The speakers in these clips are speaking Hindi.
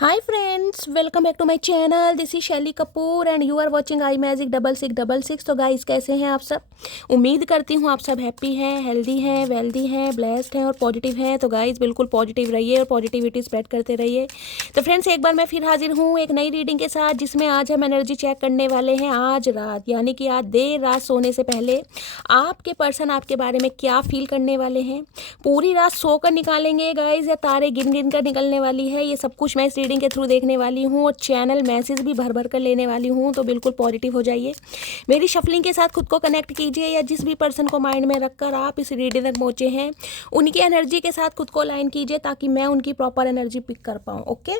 Hi friends, welcome back to my channel. This is Shaili Kapoor and you are watching I magic 6666। तो गाइस कैसे हैं आप सब। उम्मीद करती हूँ आप सब हैप्पी हैं, हेल्दी हैं, वेल्दी हैं, ब्लेस्ड हैं और पॉजिटिव हैं। तो गाइस बिल्कुल पॉजिटिव रहिए और पॉजिटिविटी स्प्रेड करते रहिए। तो फ्रेंड्स एक बार मैं फिर हाजिर हूँ एक नई रीडिंग के साथ, जिसमें आज हम एनर्जी चेक करने वाले हैं आज रात, यानी कि आज देर रात सोने से पहले आपके पर्सन आपके बारे में क्या फील करने वाले हैं। पूरी रात सोकर निकालेंगे गाइस या तारे गिन गिन कर निकलने वाली है, ये सब कुछ मैं इस रीडिंग के थ्रू देखने वाली हूँ और चैनल मैसेज भी भर भर कर लेने वाली हूँ। तो बिल्कुल पॉजिटिव हो जाइए, मेरी शफलिंग के साथ खुद को कनेक्ट कीजिए, या जिस भी पर्सन को माइंड में रखकर आप इस रीडिंग तक पहुँचे हैं उनकी एनर्जी के साथ खुद को अलाइन कीजिए, ताकि मैं उनकी प्रॉपर एनर्जी पिक कर पाऊँ। Okay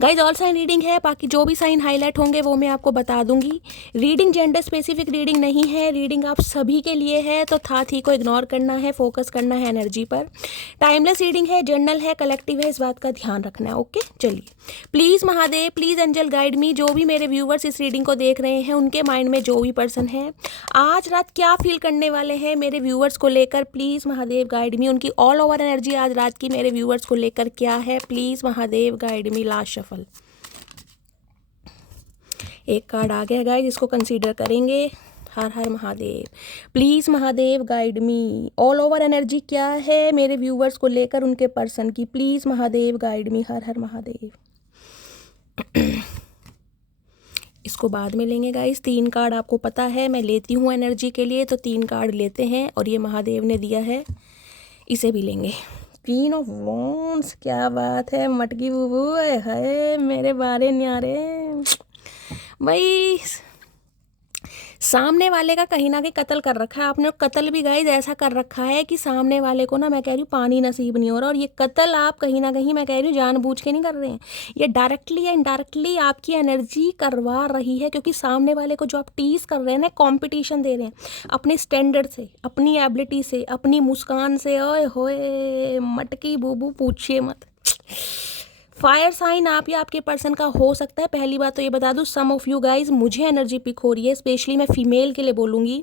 guys, all sign reading है, बाकी जो भी साइन हाईलाइट होंगे वो मैं आपको बता दूंगी। रीडिंग जेंडर स्पेसिफिक रीडिंग नहीं है, रीडिंग आप सभी के लिए है, तो था थी को इग्नोर करना है, फोकस करना है एनर्जी पर। टाइमलेस रीडिंग है, जर्नल है, कलेक्टिव है, इस बात का ध्यान रखना है। ओके चलिए, please Mahadev, please angel guide me. जो भी मेरे व्यूवर्स इस रीडिंग को देख रहे हैं उनके माइंड में जो भी पर्सन है आज रात क्या फील करने वाले हैं मेरे व्यूवर्स को लेकर, प्लीज़ महादेव गाइड मी। उनकी ऑल ओवर एनर्जी आज रात की मेरे व्यूवर्स को लेकर क्या है, please Mahadev guide me. Last shuffle, एक कार्ड आ गया गाइस, इसको कंसीडर करेंगे। हर हर Mahadev, please Mahadev guide me. All over energy क्या है मेरे व्यूवर्स को लेकर उनके पर्सन की, प्लीज़ महादेव गाइड मी। हर हर महादेव। इसको बाद में लेंगे गाइस, 3 कार्ड आपको पता है मैं लेती हूँ एनर्जी के लिए, तो 3 कार्ड लेते हैं और ये महादेव ने दिया है, इसे भी लेंगे। क्वीन ऑफ वॉन्ड्स, क्या बात है मटकी बुबू है मेरे बारे न्यारे भाई। सामने वाले का कहीं ना कहीं कत्ल कर रखा है आपने, और कत्ल भी गाइज ऐसा कर रखा है कि सामने वाले को ना, मैं कह रही हूँ पानी नसीब नहीं हो रहा। और ये कत्ल आप कहीं ना कहीं, मैं कह रही हूँ जानबूझ के नहीं कर रहे हैं, ये डायरेक्टली या इनडायरेक्टली आपकी एनर्जी करवा रही है, क्योंकि सामने वाले को जो आप टीज कर रहे हैं ना, कॉम्पिटिशन दे रहे हैं अपने स्टैंडर्ड से, अपनी एबिलिटी से, अपनी मुस्कान से। ओए होए मटकी बूबू पूछिए मत। फायर साइन आप या आपके पर्सन का हो सकता है। पहली बात तो ये बता दूं, सम ऑफ यू गाइज, मुझे एनर्जी पिक हो रही है, स्पेशली मैं फीमेल के लिए बोलूँगी।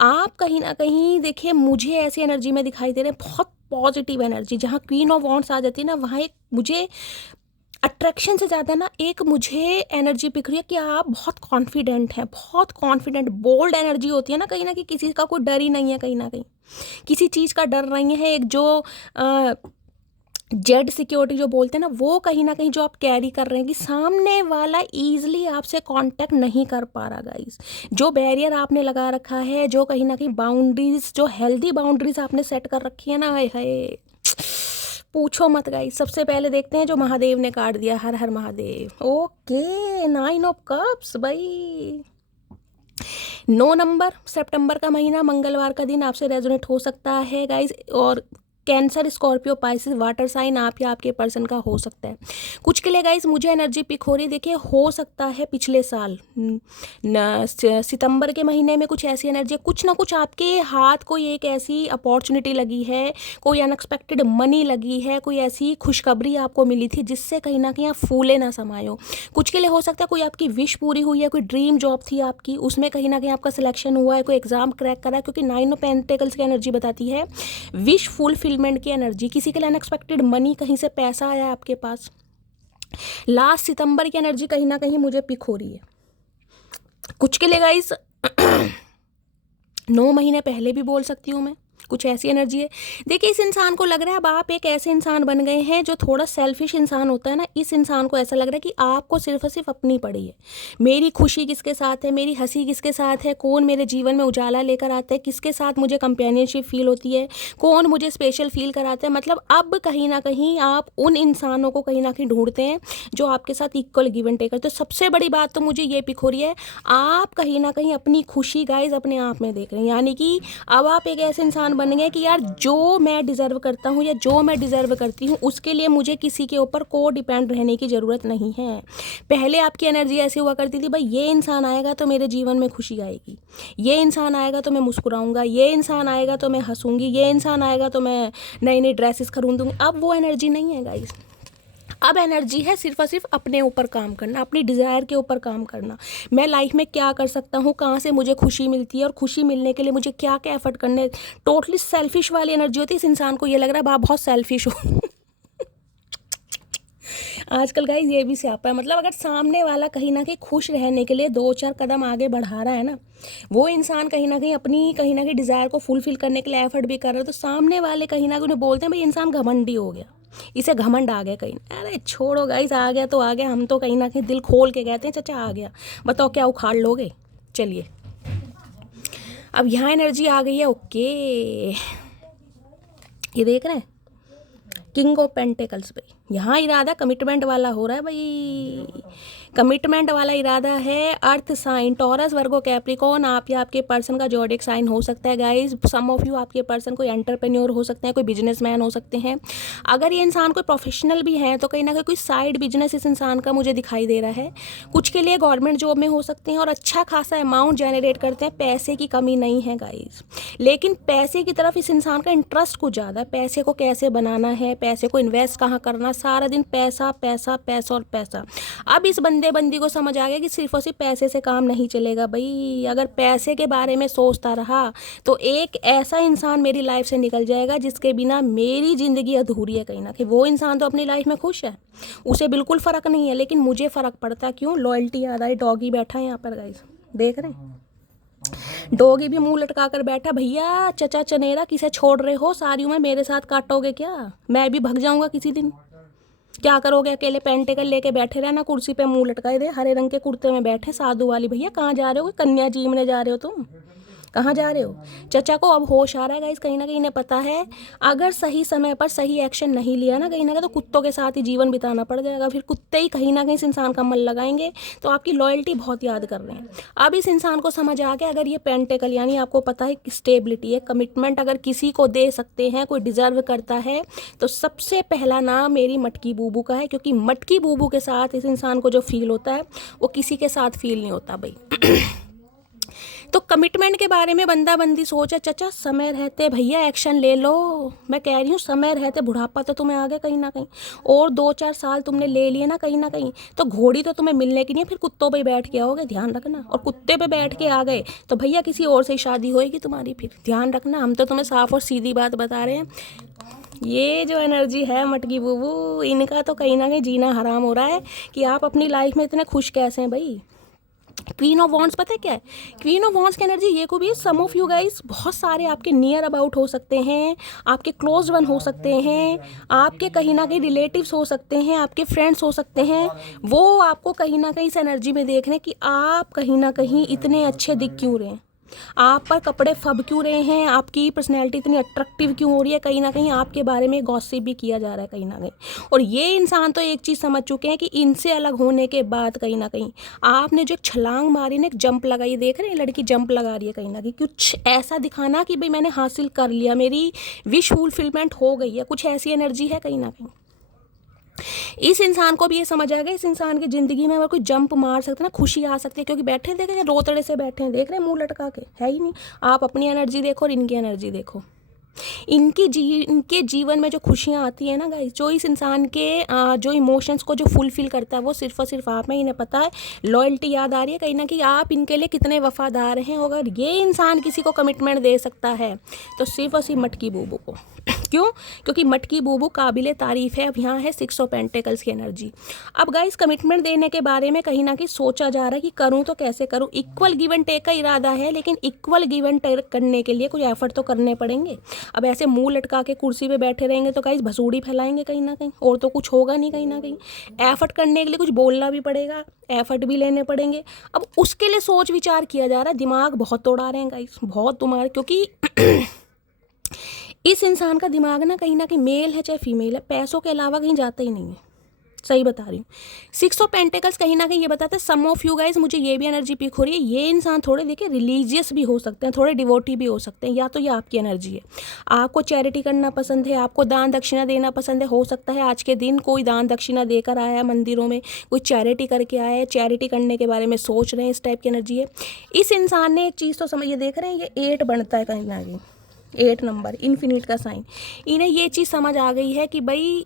आप कहीं ना कहीं देखिए, मुझे ऐसी एनर्जी में दिखाई दे रहे हैं, बहुत पॉजिटिव एनर्जी। जहाँ क्वीन ऑफ वॉन्ड्स आ जाती है ना, वहाँ एक मुझे अट्रैक्शन से ज़्यादा ना एक मुझे एनर्जी पिक रही है कि आप बहुत कॉन्फिडेंट हैं, बहुत कॉन्फिडेंट बोल्ड एनर्जी होती है ना कहीं किसी का कोई डर ही नहीं है, कहीं ना कहीं किसी चीज़ का डर नहीं है। एक जो जेड सिक्योरिटी जो बोलते हैं ना, वो कहीं ना कहीं जो आप कैरी कर रहे हैं कि सामने वाला ईजिली आपसे कांटेक्ट नहीं कर पा रहा गाइस। जो बैरियर आपने लगा रखा है, जो कहीं ना कहीं बाउंड्रीज, जो हेल्दी बाउंड्रीज आपने सेट कर रखी है ना, हाय हाय पूछो मत गाइस। सबसे पहले देखते हैं जो महादेव ने काट दिया, हर हर महादेव। ओके, 9 ऑफ कप्स भाई। 9 नंबर, सितंबर का महीना, मंगलवार का दिन आपसे रेजोनेट हो सकता है गाइस। और Cancer, Scorpio, Pisces, water sign आप या आपके पर्सन का हो सकता है। कुछ के लिए गाइस मुझे एनर्जी पिक हो रही है, देखिए हो सकता है पिछले साल सितंबर के महीने में कुछ ऐसी एनर्जी, कुछ ना कुछ आपके हाथ कोई एक ऐसी अपॉर्चुनिटी लगी है, कोई अनएक्सपेक्टेड मनी लगी है, कोई ऐसी खुशखबरी आपको मिली थी जिससे कहीं ना कहीं आप फूले ना समाये हो। कुछ के लिए हो सकता है कोई आपकी विश पूरी हुई है, कोई ड्रीम जॉब थी आपकी, उसमें कहीं ना कहीं आपका सिलेक्शन हुआ है, कोई एग्जाम क्रैक करा है, क्योंकि 9 ऑफ पेंटिकल्स की एनर्जी बताती है विश फुलफिलमेंट की एनर्जी। किसी के लिए अनएक्सपेक्टेड मनी, कहीं से पैसा आया आपके पास। लास्ट सितंबर की एनर्जी कहीं ना कहीं मुझे पिक हो रही है। कुछ के लिए गाइस 9 महीने पहले भी बोल सकती हूँ मैं, कुछ ऐसी एनर्जी है। देखिए इस इंसान को लग रहा है अब आप एक ऐसे इंसान बन गए हैं जो थोड़ा सेल्फिश इंसान होता है ना, इस इंसान को ऐसा लग रहा है कि आपको सिर्फ और सिर्फ अपनी पड़ी है। मेरी खुशी किसके साथ है, मेरी हंसी किसके साथ है, कौन मेरे जीवन में उजाला लेकर आता है, किसके साथ मुझे कंपेनियनशिप फील होती है, कौन मुझे स्पेशल फील कराता है। मतलब अब कहीं ना कहीं आप उन इंसानों को कहीं ना कहीं ढूंढते हैं जो आपके साथ इक्वल गिव एंड टेक करते। तो सबसे बड़ी बात तो मुझे ये पिक हो रही है, आप कहीं ना कहीं अपनी खुशी गाइज अपने आप में देख रहे हैं। यानी कि अब आप एक ऐसे इंसान बन गए कि यार जो मैं डिज़र्व करता हूँ या जो मैं डिज़र्व करती हूँ, उसके लिए मुझे किसी के ऊपर को डिपेंड रहने की ज़रूरत नहीं है। पहले आपकी एनर्जी ऐसी हुआ करती थी, भाई ये इंसान आएगा तो मेरे जीवन में खुशी आएगी, ये इंसान आएगा तो मैं मुस्कुराऊंगा, ये इंसान आएगा तो मैं हंसूंगी, ये इंसान आएगा तो मैं नई नई ड्रेसेस खरीदूंगी। अब वो एनर्जी नहीं है गाइस। अब एनर्जी है सिर्फ और सिर्फ अपने ऊपर काम करना, अपनी डिज़ायर के ऊपर काम करना। मैं लाइफ में क्या कर सकता हूँ, कहाँ से मुझे खुशी मिलती है, और खुशी मिलने के लिए मुझे क्या क्या एफर्ट करने। टोटली सेल्फिश वाली एनर्जी होती है। इस इंसान को ये लग रहा है आप बहुत सेल्फिश हो आजकल गाइस ये भी स्यापा है, मतलब अगर सामने वाला कहीं ना कहीं खुश रहने के लिए 2-4 कदम आगे बढ़ा रहा है ना, वो इंसान कहीं ना कहीं डिज़ायर को फुलफिल करने के लिए एफर्ट भी कर रहा है, तो सामने वाले कहीं ना कहीं उन्हें बोलते हैं भाई इंसान घमंडी हो गया, इसे घमंड आ गया कहीं। अरे छोड़ो गाइस, आ गया तो आ गया, हम तो कहीं ना कहीं दिल खोल के कहते हैं चाचा आ गया, बताओ क्या उखाड़ लोगे। चलिए अब यहाँ एनर्जी आ गई है। ओके, ये देख रहे हैं किंग ऑफ पेंटिकल्स भाई, यहाँ इरादा कमिटमेंट वाला हो रहा है भाई, कमिटमेंट वाला इरादा है। Earth sign Taurus Virgo Capricorn, आप या आपके पर्सन का जॉडिक साइन हो सकता है गाइस। सम ऑफ यू आपके पर्सन कोई एंटरप्रेन्योर हो सकते हैं, कोई बिजनेसमैन हो सकते हैं। अगर ये इंसान कोई प्रोफेशनल भी है तो कहीं ना कहीं कोई साइड बिजनेस इस इंसान का मुझे दिखाई दे रहा है। कुछ के लिए गवर्नमेंट जॉब में हो सकते हैं और अच्छा खासा अमाउंट जनरेट करते हैं, पैसे की कमी नहीं है गाइस, लेकिन पैसे की तरफ इस इंसान का इंटरेस्ट कुछ ज़्यादा है। पैसे को कैसे बनाना है, पैसे को इन्वेस्ट कहाँ करना, सारा दिन पैसा पैसा पैसा और पैसा। अब इस बंदी को समझ आ गया कि सिर्फ और सिर्फ पैसे से काम नहीं चलेगा भाई। अगर पैसे के बारे में सोचता रहा तो एक ऐसा इंसान मेरी लाइफ से निकल जाएगा जिसके बिना मेरी ज़िंदगी अधूरी है कहीं ना कहीं। वो इंसान तो अपनी लाइफ में खुश है, उसे बिल्कुल फ़र्क नहीं है, लेकिन मुझे फ़र्क पड़ता है। क्यों? लॉयल्टी याद आई। डॉगी बैठा है यहाँ पर गाइस, देख रहे हैं, डॉगी भी मुंह लटका कर बैठा। भैया चचा चनेरा किसे छोड़ रहे हो, सारी उम्र मेरे साथ काटोगे क्या? मैं भी भग जाऊंगा किसी दिन। क्या करोगे? अकेले पेंटिकल लेके बैठे रहना कुर्सी पे, मुंह लटकाए दे, हरे रंग के कुर्ते में बैठे साधु वाली। भैया कहाँ जा रहे हो? कन्या जीवने जा रहे हो तुम? कहाँ जा रहे हो? चचा को अब होश आ रहा है गाइस, कहीं ना कहीं इन्हें पता है अगर सही समय पर सही एक्शन नहीं लिया ना कहीं तो कुत्तों के साथ ही जीवन बिताना पड़ जाएगा। फिर कुत्ते ही कहीं ना कहीं इस इंसान का मन लगाएंगे, तो आपकी लॉयल्टी बहुत याद कर रहे हैं। अब इस इंसान को समझ आ गया, अगर ये पेंटिकल यानी आपको पता है स्टेबिलिटी है, कमिटमेंट अगर किसी को दे सकते हैं, कोई डिजर्व करता है, तो सबसे पहला नाम मेरी मटकी बूबू का है। क्योंकि मटकी बूबू के साथ इस इंसान को जो फील होता है वो किसी के साथ फील नहीं होता भाई। तो कमिटमेंट के बारे में बंदा बंदी सोचे, चचा समय रहते भैया एक्शन ले लो। मैं कह रही हूँ समय रहते, बुढ़ापा तो तुम्हें आ गया कहीं ना कहीं, और 2-4 साल तुमने ले लिए ना कहीं, तो घोड़ी तो तुम्हें मिलने की नहीं है, फिर कुत्तों पे बैठ के आओगे, ध्यान रखना। और कुत्ते पे बैठ के आ गए तो भैया किसी और से शादी होएगी तुम्हारी, फिर ध्यान रखना। हम तो तुम्हें साफ और सीधी बात बता रहे हैं। ये जो एनर्जी है मटकी बूबू, इनका तो कहीं ना कहीं जीना हराम हो रहा है कि आप अपनी लाइफ में इतने खुश कैसे हैं भाई। क्वीन ऑफ वॉन्ड्स पता है क्या है? क्वीन ऑफ वॉन्ड्स की एनर्जी ये को भी, सम ऑफ यू गाइस बहुत सारे आपके नियर अबाउट हो सकते हैं, आपके क्लोज वन हो सकते हैं, आपके कहीं ना कहीं रिलेटिव्स हो सकते हैं, आपके फ्रेंड्स हो सकते हैं। वो आपको कहीं ना कहीं इस एनर्जी में देख रहे हैं कि आप कहीं ना कहीं इतने अच्छे दिख क्यों रहे हैं, आप पर कपड़े फब क्यों रहे हैं, आपकी पर्सनैलिटी इतनी अट्रैक्टिव क्यों हो रही है। कहीं ना कहीं आपके बारे में गॉसिप भी किया जा रहा है कहीं ना कहीं। और ये इंसान तो एक चीज़ समझ चुके हैं कि इनसे अलग होने के बाद कहीं ना कहीं आपने जो एक छलांग मारी ना, एक जंप लगाई, देख रहे हैं लड़की जंप लगा रही है कहीं ना कहीं, कुछ ऐसा दिखाना कि भाई मैंने हासिल कर लिया, मेरी विश फुलफिलमेंट हो गई है, कुछ ऐसी एनर्जी है कहीं ना कहीं। इस इंसान को भी ये समझ आएगा, इस इंसान की ज़िंदगी में अगर कोई जंप मार सकते ना, खुशी आ सकती है। क्योंकि बैठे देखे रोतड़े से बैठे हैं, देख रहे हैं मुंह लटका के, है ही नहीं। आप अपनी एनर्जी देखो और इनकी एनर्जी देखो। इनके जीवन में जो खुशियाँ आती है ना गाइस, जो इस इंसान के जो इमोशंस को जो फुलफिल करता है वो सिर्फ और सिर्फ आप में। इन्हें पता है लॉयल्टी याद आ रही है कहीं ना कहीं, आप इनके लिए कितने वफादार हैं। अगर ये इंसान किसी को कमिटमेंट दे सकता है तो सिर्फ और सिर्फ मटकी बूबू को। क्यों? क्योंकि मटकी बूबू काबिले तारीफ़ है। अब यहाँ है 6 ऑफ पेंटिकल्स की एनर्जी। अब गाइस कमिटमेंट देने के बारे में कहीं ना कहीं सोचा जा रहा है कि करूँ तो कैसे करूँ। इक्वल गिव एंड टेक का इरादा है, लेकिन इक्वल गिव एंड टेक करने के लिए कुछ एफर्ट तो करने पड़ेंगे। अब ऐसे मुंह लटका के कुर्सी पे बैठे रहेंगे तो गाइस भसूड़ी फैलाएंगे कहीं ना कहीं, और तो कुछ होगा नहीं कहीं ना कहीं। एफर्ट करने के लिए कुछ बोलना भी पड़ेगा, एफर्ट भी लेने पड़ेंगे। अब उसके लिए सोच विचार किया जा रहा है, दिमाग बहुत तोड़ा रहे हैं गाइस, बहुत तुम्हारे। क्योंकि इस इंसान का दिमाग ना कहीं मेल है चाहे फीमेल है, पैसों के अलावा कहीं जाता ही नहीं है। सही बता रही हूँ। 6 ऑफ पेंटिकल्स कहीं ना कहीं ये बताते हैं, सम ऑफ यू गाइस, मुझे ये भी एनर्जी पिक हो रही है, ये इंसान थोड़े देखिए रिलीजियस भी हो सकते हैं, थोड़े डिवोटी भी हो सकते हैं। या तो ये आपकी एनर्जी है, आपको चैरिटी करना पसंद है, आपको दान दक्षिणा देना पसंद है। हो सकता है आज के दिन कोई दान दक्षिणा देकर आया है मंदिरों में, कोई चैरिटी करके आया है, चैरिटी करने के बारे में सोच रहे हैं, इस टाइप की एनर्जी है। इस इंसान ने एक चीज़ तो समझ, ये देख रहे हैं ये 8 बनता है कहीं ना कहीं, 8 नंबर इन्फिनिट का साइन। इन्हें ये चीज़ समझ आ गई है कि भाई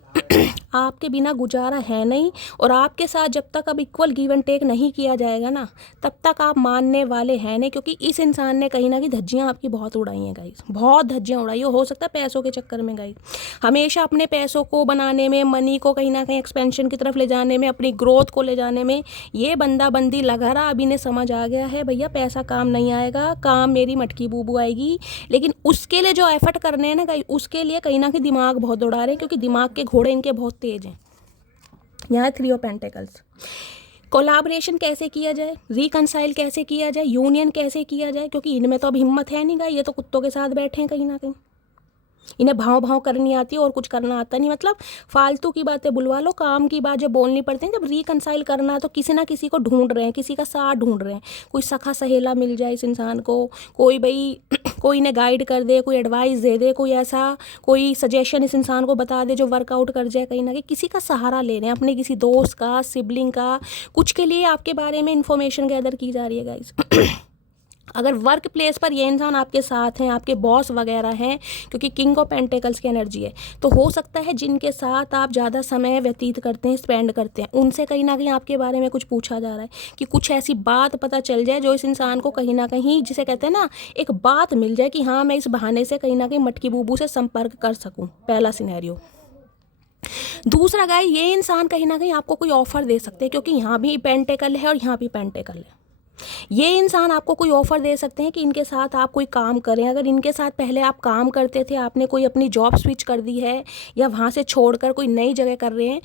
आपके बिना गुजारा है नहीं, और आपके साथ जब तक अब इक्वल गिव एंड टेक नहीं किया जाएगा ना, तब तक आप मानने वाले हैं नहीं, क्योंकि इस इंसान ने कहीं ना कहीं धज्जियाँ आपकी बहुत उड़ाई हैं गाइस, बहुत धज्जियाँ उड़ाई हो सकता है पैसों के चक्कर में गाइस, हमेशा अपने पैसों को बनाने में, मनी को कहीं ना कहीं एक्सपेंशन की तरफ ले जाने में, अपनी ग्रोथ को ले जाने में ये बंदा बंदी लगा रहा। अभी ने समझ आ गया है भैया पैसा काम नहीं आएगा, काम मेरी मटकी बूबू आएगी, लेकिन उसके लिए जो एफर्ट करने हैं ना गाइस, उसके लिए कहीं ना कहीं दिमाग बहुत दौड़ा रहे हैं, क्योंकि दिमाग के घोड़े इनके बहुत तेज हैं। यहाँ 3 ऑफ पेंटिकल्स। कोलैबोरेशन कैसे किया जाए, रिकंसाइल कैसे किया जाए, यूनियन कैसे किया जाए, क्योंकि इनमें तो अब हिम्मत है नहीं गाइस, ये तो कुत्तों के साथ बैठे हैं कहीं ना कहीं, इन्हें भाव भाव करनी आती है और कुछ करना आता नहीं। मतलब फालतू की बातें बुलवा लो, काम की बात जब बोलनी पड़ती है, जब रिकंसाइल करना है तो किसी ना किसी को ढूंढ रहे हैं, किसी का साथ ढूंढ रहे हैं, कोई सखा सहेला मिल जाए इस इंसान को, कोई भाई कोई इन्हें गाइड कर दे, कोई एडवाइस दे दे, कोई ऐसा कोई सजेशन इस इंसान को बता दे जो वर्कआउट कर जाए। कहीं ना कहीं किसी का सहारा ले रहे हैं, अपने किसी दोस्त का, सिबलिंग का, कुछ के लिए आपके बारे में इंफॉर्मेशन गैदर की जा रही है गाइस। अगर वर्क प्लेस पर ये इंसान आपके साथ हैं, आपके बॉस वगैरह हैं, क्योंकि किंग ऑफ पेंटिकल्स की एनर्जी है, तो हो सकता है जिनके साथ आप ज़्यादा समय व्यतीत करते हैं, स्पेंड करते हैं, उनसे कहीं ना कहीं आपके बारे में कुछ पूछा जा रहा है, कि कुछ ऐसी बात पता चल जाए जो इस इंसान को कहीं ना कहीं, जिसे कहते हैं ना, एक बात मिल जाए कि हाँ मैं इस बहाने से कहीं ना कहीं मटकी बूबू से संपर्क कर सकूँ। पहला सिनेरियो। दूसरा गाय, ये इंसान कहीं ना कहीं आपको कोई ऑफर दे सकते हैं, क्योंकि यहाँ भी पेंटिकल है और यहाँ भी पेंटिकल है। ये इंसान आपको कोई ऑफ़र दे सकते हैं कि इनके साथ आप कोई काम करें। अगर इनके साथ पहले आप काम करते थे, आपने कोई अपनी जॉब स्विच कर दी है या वहाँ से छोड़कर कोई नई जगह कर रहे हैं,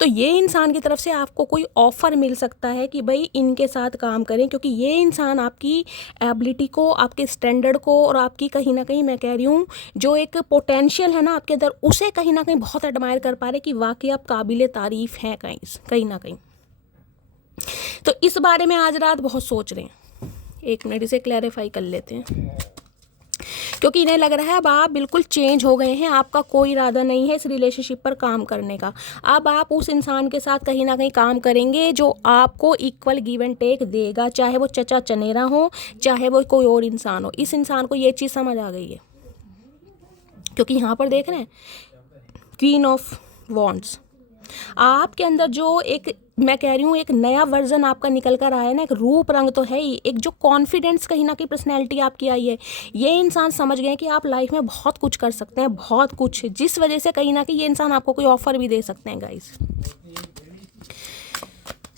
तो ये इंसान की तरफ से आपको कोई ऑफ़र मिल सकता है कि भाई इनके साथ काम करें, क्योंकि ये इंसान आपकी एबिलिटी को, आपके स्टैंडर्ड को और आपकी कहीं ना कहीं, मैं कह रही हूँ, जो एक पोटेंशियल है ना आपके अंदर, उसे कहीं ना कहीं बहुत एडमायर कर पा रहे कि वाकई आप काबिल तारीफ़ हैं कहीं ना कहीं। तो इस बारे में आज रात बहुत सोच रहे हैं। एक मिनट इसे क्लैरिफाई कर लेते हैं, क्योंकि इन्हें लग रहा है अब आप बिल्कुल चेंज हो गए हैं, आपका कोई इरादा नहीं है इस रिलेशनशिप पर काम करने का। अब आप उस इंसान के साथ कहीं ना कहीं काम करेंगे जो आपको इक्वल गिव एंड टेक देगा, चाहे वो चचा चनेरा हो, चाहे वो कोई और इंसान हो। इस इंसान को ये चीज़ समझ आ गई है, क्योंकि यहाँ पर देख रहे हैं क्वीन ऑफ वॉन्ड्स, आपके अंदर जो एक, मैं कह रही हूँ, एक नया वर्जन आपका निकल कर आया है ना, एक रूप रंग तो है ही, एक जो कॉन्फिडेंस कहीं ना कहीं पर्सनैलिटी आपकी आई है। ये इंसान समझ गए कि आप लाइफ में बहुत कुछ कर सकते हैं, बहुत कुछ, जिस वजह से कहीं ना कहीं ये इंसान आपको कोई ऑफर भी दे सकते हैं गाइस।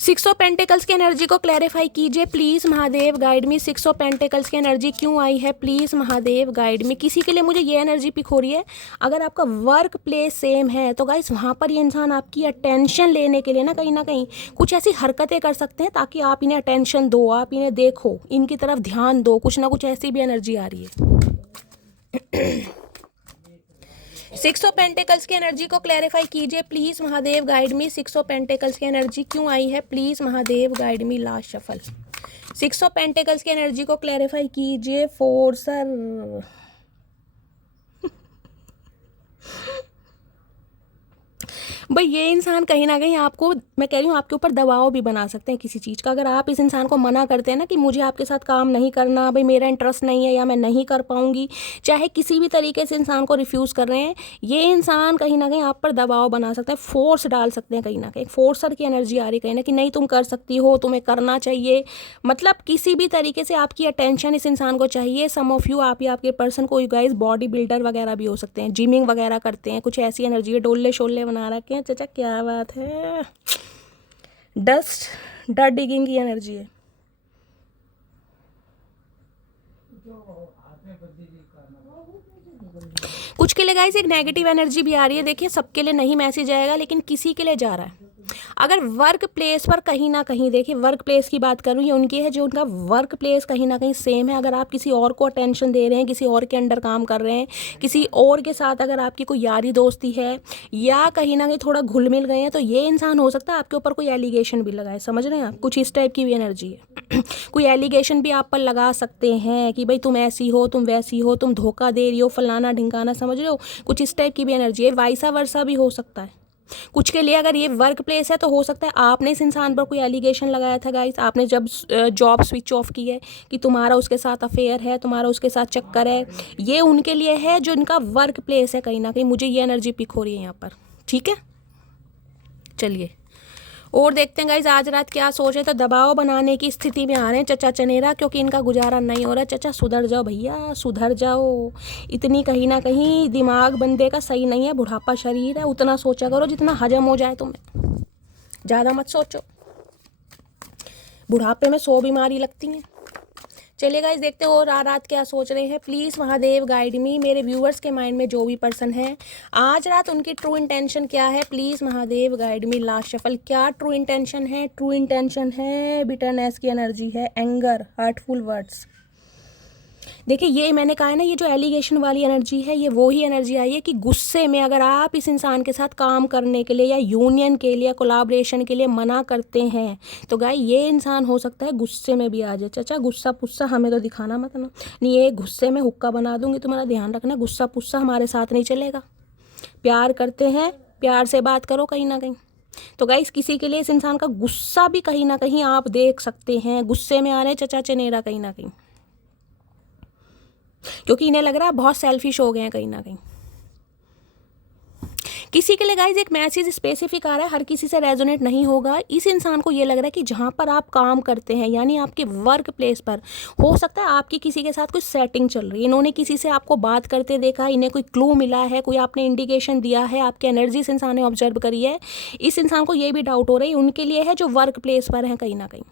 6 ऑफ पेंटिकल्स की एनर्जी को क्लैरिफाई कीजिए please Mahadev, guide me. 6 of pentacles की एनर्जी क्यों आई है, प्लीज़ महादेव गाइड मी। किसी के लिए मुझे ये एनर्जी पिक हो रही है, अगर आपका वर्क प्लेस सेम है तो गाइस वहाँ पर ये इंसान आपकी अटेंशन लेने के लिए ना कहीं कुछ ऐसी हरकतें कर सकते हैं ताकि आप इन्हें अटेंशन दो, आप इन्हें देखो, इनकी तरफ ध्यान दो, कुछ ना कुछ ऐसी भी एनर्जी आ रही है। 6 ऑफ पेंटिकल्स की एनर्जी को क्लैरिफाई कीजिए please Mahadev, guide me. 6 of pentacles की एनर्जी क्यों आई है, please Mahadev guide me. Last shuffle. 6 of pentacles की एनर्जी को क्लैरिफाई कीजिए फोर्सर। भाई ये इंसान कहीं ना कहीं आपको, मैं कह रही हूँ, आपके ऊपर दबाव भी बना सकते हैं किसी चीज़ का। अगर आप इस इंसान को मना करते हैं ना कि मुझे आपके साथ काम नहीं करना, भाई मेरा इंटरेस्ट नहीं है या मैं नहीं कर पाऊंगी, चाहे किसी भी तरीके से इंसान को रिफ्यूज़ कर रहे हैं, ये इंसान कहीं ना कहीं आप पर दबाव बना सकते हैं, फोर्स डाल सकते हैं कहीं ना कहीं। फोर्सर की एनर्जी आ रही है कहीं ना कि नहीं तुम कर सकती हो, तुम्हें करना चाहिए, मतलब किसी भी तरीके से आपकी अटेंशन इस इंसान को चाहिए। सम ऑफ यू, आप या आपके पर्सन, कोई गाइस बॉडी बिल्डर वगैरह भी हो सकते हैं, जिमिंग वगैरह करते हैं, कुछ ऐसी एनर्जी है, डोले शोले बना रखे हैं। चाचा क्या बात है, डस्ट डिगिंग की एनर्जी है। कुछ के लिए गाइस एक नेगेटिव एनर्जी भी आ रही है, देखिए सबके लिए नहीं मैसेज आएगा लेकिन किसी के लिए जा रहा है। अगर वर्क प्लेस पर कहीं ना कहीं, देखिए वर्क प्लेस की बात करूँ, ये उनकी है जो उनका वर्क प्लेस कहीं ना कहीं सेम है। अगर आप किसी और को अटेंशन दे रहे हैं, किसी और के अंडर काम कर रहे हैं, किसी और के साथ अगर आपकी कोई यारी दोस्ती है या कहीं ना कहीं थोड़ा घुल मिल गए हैं, तो ये इंसान हो सकता है आपके ऊपर कोई एलिगेशन भी लगाए। समझ रहे हैं आप, कुछ इस टाइप की भी एनर्जी है। कोई एलिगेशन भी आप पर लगा सकते हैं कि भाई तुम ऐसी हो, तुम वैसी हो, तुम धोखा दे रही हो, फलाना ढिंकाना, समझ रहे हो, कुछ इस टाइप की भी एनर्जी है। वाइसा वर्सा भी हो सकता है कुछ के लिए। अगर ये वर्क प्लेस है तो हो सकता है आपने इस इंसान पर कोई एलिगेशन लगाया था गाइस, आपने जब जॉब स्विच ऑफ की है कि तुम्हारा उसके साथ अफेयर है, तुम्हारा उसके साथ चक्कर है। ये उनके लिए है जो इनका वर्क प्लेस है कहीं ना कहीं, मुझे ये एनर्जी पिक हो रही है यहाँ पर, ठीक है। चलिए और देखते हैं गाइज आज रात क्या सोच रहे। तो दबाव बनाने की स्थिति में आ रहे हैं चचा चनेरा, क्योंकि इनका गुजारा नहीं हो रहा है। चचा सुधर जाओ भैया, सुधर जाओ। इतनी कहीं ना कहीं दिमाग बंदे का सही नहीं है, बुढ़ापा शरीर है। उतना सोचा करो जितना हजम हो जाए तुम्हें, ज़्यादा मत सोचो। बुढ़ापे में 100 बीमारी लगती हैं। चलिए गाइस देखते हो और रात क्या सोच रहे हैं। प्लीज़ महादेव गाइड मी, मेरे व्यूअर्स के माइंड में जो भी पर्सन है आज रात उनकी ट्रू इंटेंशन क्या है। Please Mahadev guide me. Last shuffle, क्या ट्रू इंटेंशन है? ट्रू इंटेंशन है बिटरनेस की एनर्जी है, एंगर, हर्टफुल वर्ड्स। देखिए ये मैंने कहा है ना, ये जो एलिगेशन वाली एनर्जी है, ये वो ही एनर्जी आई है कि गुस्से में अगर आप इस इंसान के साथ काम करने के लिए या यूनियन के लिए, कोलाब्रेशन के लिए मना करते हैं तो गाय ये इंसान हो सकता है गुस्से में भी आ जाए। चाचा गुस्सा पुस्सा हमें तो दिखाना मत ना, नहीं ये गुस्से में हुक्का बना दूंगी, तुम्हारा ध्यान रखना। गुस्सा पुस्सा हमारे साथ नहीं चलेगा। प्यार करते हैं, प्यार से बात करो कहीं ना कहीं। तो गाइस किसी के लिए इस इंसान का गुस्सा भी कहीं ना कहीं आप देख सकते हैं, गुस्से में आ रहे हैं चचा चनेरा कहीं ना कहीं, क्योंकि इन्हें लग रहा है बहुत सेल्फिश हो गए हैं कहीं ना कहीं। किसी के लिए गाइज एक मैसेज स्पेसिफिक आ रहा है, हर किसी से रेजोनेट नहीं होगा। इस इंसान को ये लग रहा है कि जहाँ पर आप काम करते हैं यानी आपके वर्क प्लेस पर, हो सकता है आपकी किसी के साथ कुछ सेटिंग चल रही है। इन्होंने किसी से आपको बात करते देखा, इन्हें कोई क्लू मिला है, कोई आपने इंडिकेशन दिया है, आपकी एनर्जी इस इंसान ने ऑब्जर्व करी है। इस इंसान को ये भी डाउट हो रही है उनके लिए है जो वर्क प्लेस पर है कहीं ना कहीं।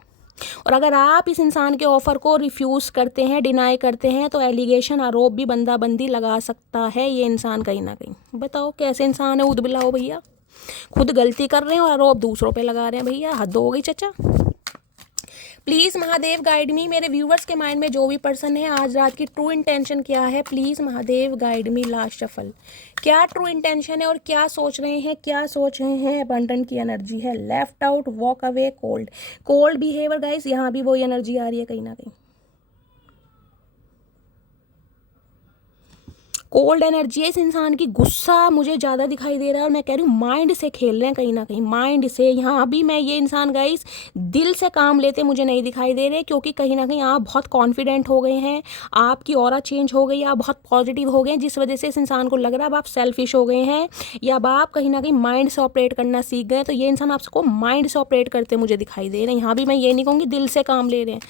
और अगर आप इस इंसान के ऑफ़र को रिफ्यूज़ करते हैं, डिनाई करते हैं, तो एलिगेशन, आरोप भी बंदा-बंदी लगा सकता है ये इंसान कहीं ना कहीं। बताओ कैसे इंसान है उदबिला हो भैया, खुद गलती कर रहे हैं और आरोप दूसरों पे लगा रहे हैं। भैया हद हो गई चचा। प्लीज़ महादेव गाइड मी, मेरे व्यूवर्स के माइंड में जो भी पर्सन है आज रात की ट्रू इंटेंशन क्या है। Please Mahadev guide me. Last shuffle, क्या ट्रू इंटेंशन है और क्या सोच रहे हैं, क्या सोच रहे हैं। अबंडेंट की एनर्जी है, left out, walk away, cold, cold behaviour. Guys यहाँ भी वही एनर्जी आ रही है कहीं ना कहीं, कोल्ड एनर्जी है इस इंसान की। गुस्सा मुझे ज़्यादा दिखाई दे रहा है और मैं कह रही हूँ माइंड से खेल रहे हैं कहीं ना कहीं, माइंड से। यहाँ अभी मैं ये इंसान गाइस दिल से काम लेते मुझे नहीं दिखाई दे रहे, क्योंकि कहीं ना कहीं आप बहुत कॉन्फिडेंट हो गए हैं, आपकी ऑरा चेंज हो गई, आप बहुत पॉजिटिव हो गए हैं, जिस वजह से इस इंसान को लग रहा है अब आप सेल्फिश हो गए हैं या अब आप कहीं ना कहीं माइंड से ऑपरेट करना सीख गए। तो ये इंसान आपको माइंड से ऑपरेट करते मुझे दिखाई दे रहे हैं। यहाँ भी मैं ये नहीं कहूँगी दिल से काम ले रहे हैं।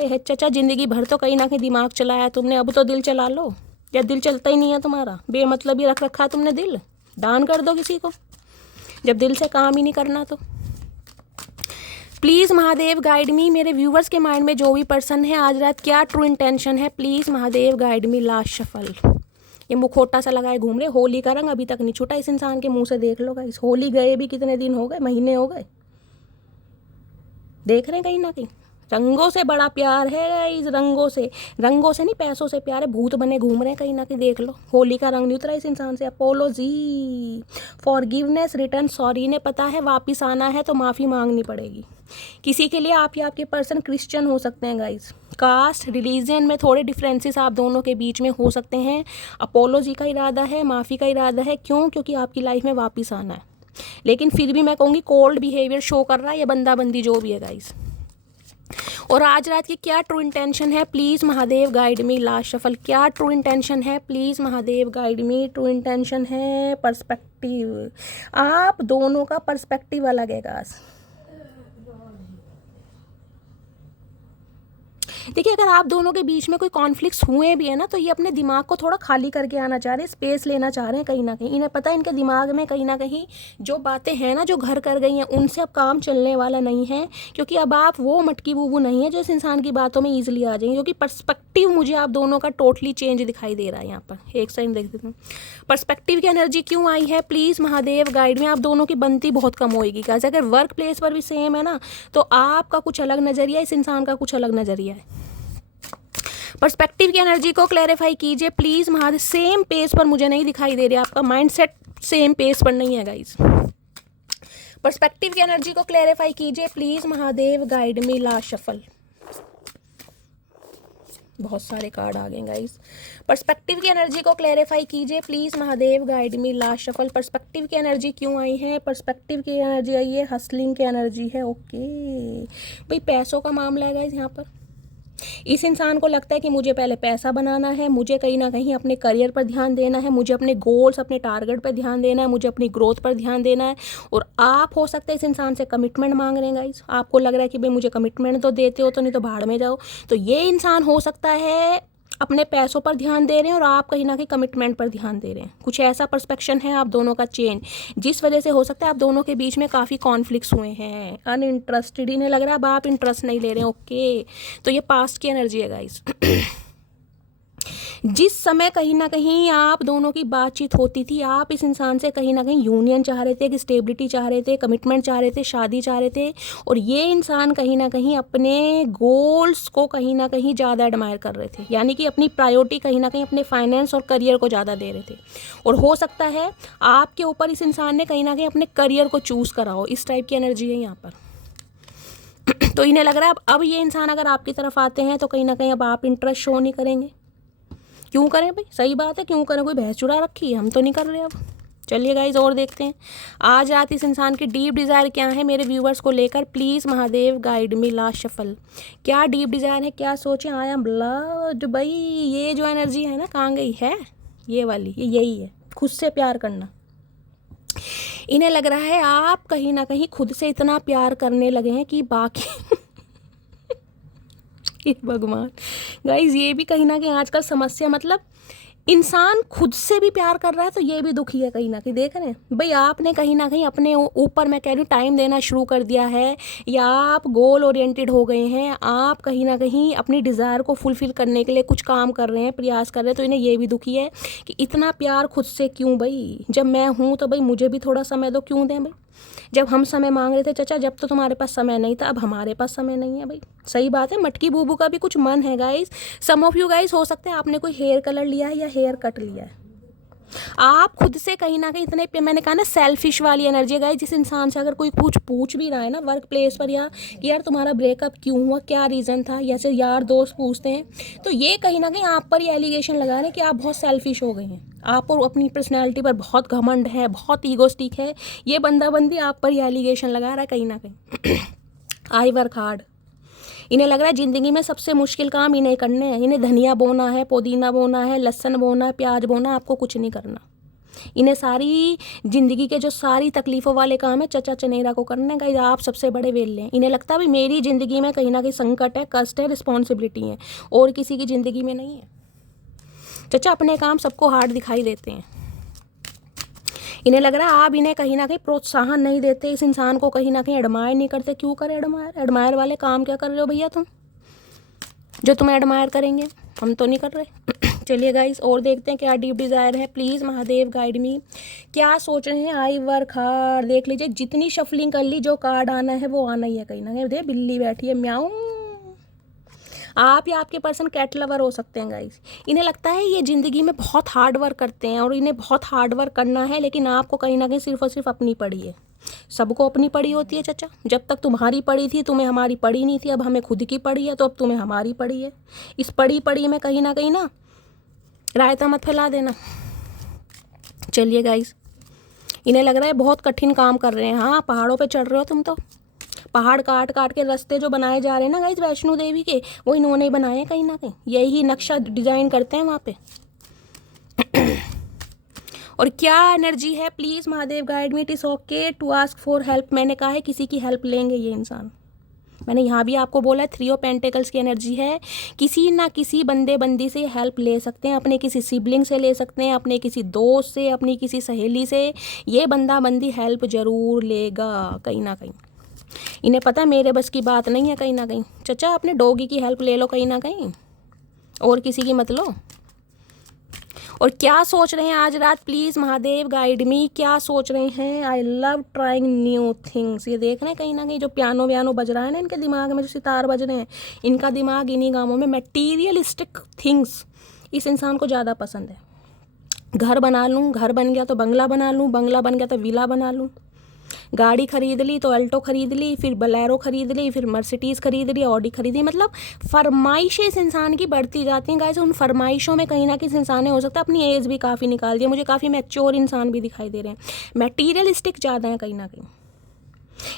अरे चचा ज़िंदगी भर तो कहीं ना कहीं दिमाग चलाया तुमने, अब तो दिल चला लो। या दिल चलता ही नहीं है तुम्हारा, बेमतलब ही रख रखा है तुमने दिल, दान कर दो किसी को जब दिल से काम ही नहीं करना तो। प्लीज़ महादेव गाइड मी, मेरे व्यूवर्स के माइंड में जो भी पर्सन है आज रात क्या ट्रू इंटेंशन है। Please Mahadev guide me. Last shuffle, ये मुखोटा सा लगाए घूम रहे, होली का रंग अभी तक नहीं छूटा इस इंसान के मुंह से। देख लो गाइस, होली गए भी कितने दिन हो गए, महीने हो गए। देख रहे हैं कहीं ना कहीं रंगों से बड़ा प्यार है इस, रंगों से नहीं पैसों से प्यार है। भूत बने घूम रहे हैं कहीं ना कहीं, देख लो होली का रंग नहीं उतरा इस इंसान से। Apology, forgiveness, return, sorry. इन्हें पता है वापिस आना है तो माफ़ी मांगनी पड़ेगी। किसी के लिए आप या आपके पर्सन क्रिश्चियन हो सकते हैं गाइस, कास्ट रिलीजन में थोड़े डिफरेंसेस आप दोनों के बीच में हो सकते हैं। अपोलोजी का इरादा है, माफ़ी का इरादा है। क्यों? क्योंकि आपकी लाइफ में वापस आना है। लेकिन फिर भी मैं कहूँगी कोल्ड बिहेवियर शो कर रहा है ये बंदा बंदी जो भी है गाइस। और आज रात की क्या ट्रू इंटेंशन है। Please Mahadev guide me. Last shuffle, क्या ट्रू इंटेंशन है। Please Mahadev guide me. True intention है पर्सपेक्टिव, आप दोनों का पर्सपेक्टिव अलग है गाइस। देखिए अगर आप दोनों के बीच में कोई कॉन्फ्लिक्ट्स हुए भी है ना, तो ये अपने दिमाग को थोड़ा खाली करके आना चाह रहे हैं, स्पेस लेना चाह रहे हैं कहीं ना कहीं। इन्हें पता है इनके दिमाग में कहीं ना कहीं जो बातें हैं ना जो घर कर गई हैं उनसे अब काम चलने वाला नहीं है, क्योंकि अब आप वो मटकी बूबू नहीं है जो इस इंसान की बातों में ईजिली आ जाएंगे। क्योंकि पर्सपेक्टिव मुझे आप दोनों का टोटली चेंज दिखाई दे रहा है। यहाँ पर एक साइड देख देते हैं पर्सपेक्टिव की एनर्जी क्यों आई है। प्लीज़ महादेव गाइड में, आप दोनों की बनती बहुत कम होएगी गाइस। अगर वर्क प्लेस पर भी सेम है ना, तो आपका कुछ अलग नज़रिया, इस इंसान का कुछ अलग नज़रिया है। पर्सपेक्टिव की एनर्जी को क्लैरिफाई कीजिए प्लीज़ महादेव। सेम पेज पर मुझे नहीं दिखाई दे रहा, आपका माइंडसेट सेम पेज पर नहीं है गाइस। पर्सपेक्टिव की एनर्जी को क्लैरिफाई कीजिए please Mahadev guide me. Last shuffle, बहुत सारे कार्ड आ गए गाइस। पर्सपेक्टिव की एनर्जी को क्लैरिफाई कीजिए please Mahadev guide me. Last shuffle, perspective की एनर्जी क्यों आई है। पर्सपेक्टिव की एनर्जी आई है, हसलिंग की एनर्जी है। ओके भाई पैसों का मामला है गाइस यहाँ पर। इस इंसान को लगता है कि मुझे पहले पैसा बनाना है, मुझे कहीं ना कहीं अपने करियर पर ध्यान देना है, मुझे अपने गोल्स, अपने टारगेट पर ध्यान देना है, मुझे अपनी ग्रोथ पर ध्यान देना है। और आप हो सकता है इस इंसान से कमिटमेंट मांग रहे हैं गाइस, आपको लग रहा है कि भाई मुझे कमिटमेंट तो देते हो, तो नहीं तो भाड़ में जाओ। तो ये इंसान हो सकता है अपने पैसों पर ध्यान दे रहे हैं और आप कहीं ना कहीं कमिटमेंट पर ध्यान दे रहे हैं। कुछ ऐसा पर्सपेक्शन है आप दोनों का चेंज, जिस वजह से हो सकता है आप दोनों के बीच में काफ़ी कॉन्फ्लिक्ट्स हुए हैं। अनइंटरेस्टेड, इन्हें लग रहा है अब आप इंटरेस्ट नहीं ले रहे हैं। ओके, तो ये पास्ट की एनर्जी है गाइस। जिस समय कहीं ना कहीं आप दोनों की बातचीत होती थी, आप इस इंसान से कहीं ना कहीं यूनियन चाह रहे थे, कि स्टेबिलिटी चाह रहे थे, कमिटमेंट चाह रहे थे, शादी चाह रहे थे। और ये इंसान कहीं ना कहीं अपने गोल्स को कहीं ना कहीं ज़्यादा एडमायर कर रहे थे, यानी कि अपनी प्रायोरिटी कहीं ना कहीं अपने फाइनेंस और करियर को ज़्यादा दे रहे थे। और हो सकता है आपके ऊपर इस इंसान ने कहीं ना कहीं अपने करियर को चूज़ करा हो। इस टाइप की एनर्जी है यहाँ पर। तो इन्हें लग रहा है अब ये इंसान अगर आपकी तरफ आते हैं तो कहीं ना कहीं अब आप इंटरेस्ट शो नहीं करेंगे। क्यों करें भाई, सही बात है, क्यों करें, कोई भैंस चुरा रखी है, हम तो नहीं कर रहे अब। चलिए गाइज और देखते हैं आज रात इस इंसान की डीप डिज़ायर क्या है मेरे व्यूवर्स को लेकर। Please Mahadev guide me, last shuffle. क्या डीप डिज़ायर है, क्या सोचें। आई एम ब्लड भाई, ये जो एनर्जी है ना, कहाँ गई है ये वाली, ये यही है, खुद से प्यार करना। इन्हें लग रहा है आप कहीं ना कहीं खुद से इतना प्यार करने लगे हैं कि बाकी भगवान गाइज, ये भी कहीं ना कहीं आजकल समस्या, मतलब इंसान खुद से भी प्यार कर रहा है तो ये भी दुखी है कहीं ना कहीं। देख रहे हैं भाई, आपने कहीं ना कहीं अपने ऊपर, मैं कह रही हूँ, टाइम देना शुरू कर दिया है, या आप गोल ओरिएंटेड हो गए हैं, आप कहीं ना कहीं अपनी डिज़ायर को फुलफिल करने के लिए कुछ काम कर रहे हैं, प्रयास कर रहे हैं। तो इन्हें ये भी दुखी है कि इतना प्यार खुद से क्यों भाई, जब मैं हूँ तो भाई मुझे भी थोड़ा समय दो, क्यों दें भाई। जब हम समय मांग रहे थे चाचा, जब तो तुम्हारे पास समय नहीं था, अब हमारे पास समय नहीं है भाई। सही बात है, मटकी बूबू का भी कुछ मन है guys. Some of you guys, हो सकता है आपने कोई हेयर कलर लिया है या हेयर कट लिया है। आप खुद से कहीं ना कहीं इतने, मैंने कहा ना, सेल्फिश वाली एनर्जी गाइस। जिस इंसान से अगर कोई कुछ पूछ भी रहा है ना वर्क प्लेस पर, या कि यार तुम्हारा ब्रेकअप क्यों हुआ, क्या रीज़न था, या से यार दोस्त पूछते हैं, तो ये कहीं ना कहीं आप पर ही एलिगेशन लगा रहे हैं कि आप बहुत सेल्फिश हो गए हैं, आप और अपनी पर्सनैलिटी पर बहुत घमंड है, बहुत ईगोस्टिक है। ये बंदा बंदी आप पर ही एलिगेशन लगा रहा है कहीं ना कहीं। I work hard. इन्हें लग रहा है ज़िंदगी में सबसे मुश्किल काम इन्हें करने हैं। इन्हें धनिया बोना है, पुदीना बोना है, लहसुन बोना है, प्याज बोना, आपको कुछ नहीं करना। इन्हें सारी ज़िंदगी के जो सारी तकलीफ़ों वाले काम है चचा चनेरा को करने का। आप सबसे बड़े वेल्ले हैं। इन्हें लगता है भाई मेरी ज़िंदगी में कहीं ना कहीं संकट है, कष्ट है, रिस्पॉन्सिबिलिटी है, और किसी की ज़िंदगी में नहीं है। चचा अपने काम सबको हार्ड दिखाई देते हैं। इन्हें लग रहा है आप इन्हें कहीं ना कहीं प्रोत्साहन नहीं देते, इस इंसान को कहीं ना कहीं एडमायर नहीं करते। क्यों करें एडमायर, एडमायर वाले काम क्या कर रहे हो भैया तुम, जो तुम्हें एडमायर करेंगे, हम तो नहीं कर रहे। चलिए गाइस और देखते हैं क्या डीप डिज़ायर है। प्लीज़ महादेव गाइड मी, क्या सोच रहे हैं। आई वर्क हार्ड, देख लीजिए जितनी शफलिंग कर ली, जो कार्ड आना है वो आना ही है कहीं ना कहीं। दे बिल्ली बैठी है, म्याऊं। आप या आपके पर्सन कैट लवर हो सकते हैं गाइस। इन्हें लगता है ये ज़िंदगी में बहुत हार्ड वर्क करते हैं और इन्हें बहुत हार्ड वर्क करना है, लेकिन आपको कहीं ना कहीं सिर्फ और सिर्फ अपनी पड़ी है। सबको अपनी पड़ी होती है चचा। जब तक तुम्हारी पड़ी थी, तुम्हें हमारी पड़ी नहीं थी, अब हमें खुद की पड़ी है, तो अब तुम्हें हमारी पड़ी है। इस पड़ी में कहीं ना रायता मत फैला देना। चलिए गाइस, इन्हें लग रहा है बहुत कठिन काम कर रहे हैं। हाँ, पहाड़ों पे चढ़ रहे हो तुम तो। पहाड़ काट काट के रास्ते जो बनाए जा रहे हैं ना गाइस वैष्णो देवी के, वो इन्होंने ही बनाए हैं कहीं ना कहीं। यही नक्शा डिज़ाइन करते हैं वहाँ पे। और क्या एनर्जी है, please Mahadev guide me. It is okay to ask for help. मैंने कहा है किसी की हेल्प लेंगे ये इंसान। मैंने यहाँ भी आपको बोला है 3 ऑफ पेंटिकल्स की एनर्जी है। किसी ना किसी बंदे बंदी से हेल्प ले सकते हैं, अपने किसी सिबलिंग से ले सकते हैं, अपने किसी दोस्त से, अपनी किसी सहेली से। ये बंदा बंदी हेल्प ज़रूर लेगा कहीं ना कहीं। इन्हें पता है मेरे बस की बात नहीं है कहीं ना कहीं। चचा अपने डॉगी की हेल्प ले लो कहीं ना कहीं, और किसी की मत लो। और क्या सोच रहे हैं आज रात, प्लीज़ महादेव गाइड मी, क्या सोच रहे हैं। I love trying new things. ये देख रहे हैं कहीं ना कहीं जो पियानो व्यानो बज रहा है ना इनके दिमाग में, जो सितार बज रहे हैं, इनका दिमाग इन्हीं कामों में, मटीरियलिस्टिक थिंग्स इस इंसान को ज़्यादा पसंद है। घर बना लूँ, घर बन गया तो बंगला बना लूँ, बंगला बन गया तो विला बना लूँ, गाड़ी खरीद ली तो अल्टो खरीद ली, फिर बलेरो खरीद ली, फिर मर्सिडीज़ खरीद ली, ऑडी खरीदी। मतलब फरमाइशें इस इंसान की बढ़ती जाती हैं गाइस। उन फरमाइशों में कहीं ना कहीं इंसान ने हो सकता है अपनी एज भी काफ़ी निकाल दी है। मुझे काफ़ी मैच्योर इंसान भी दिखाई दे रहे हैं, मटेरियलिस्टिक ज़्यादा है कहीं ना कहीं।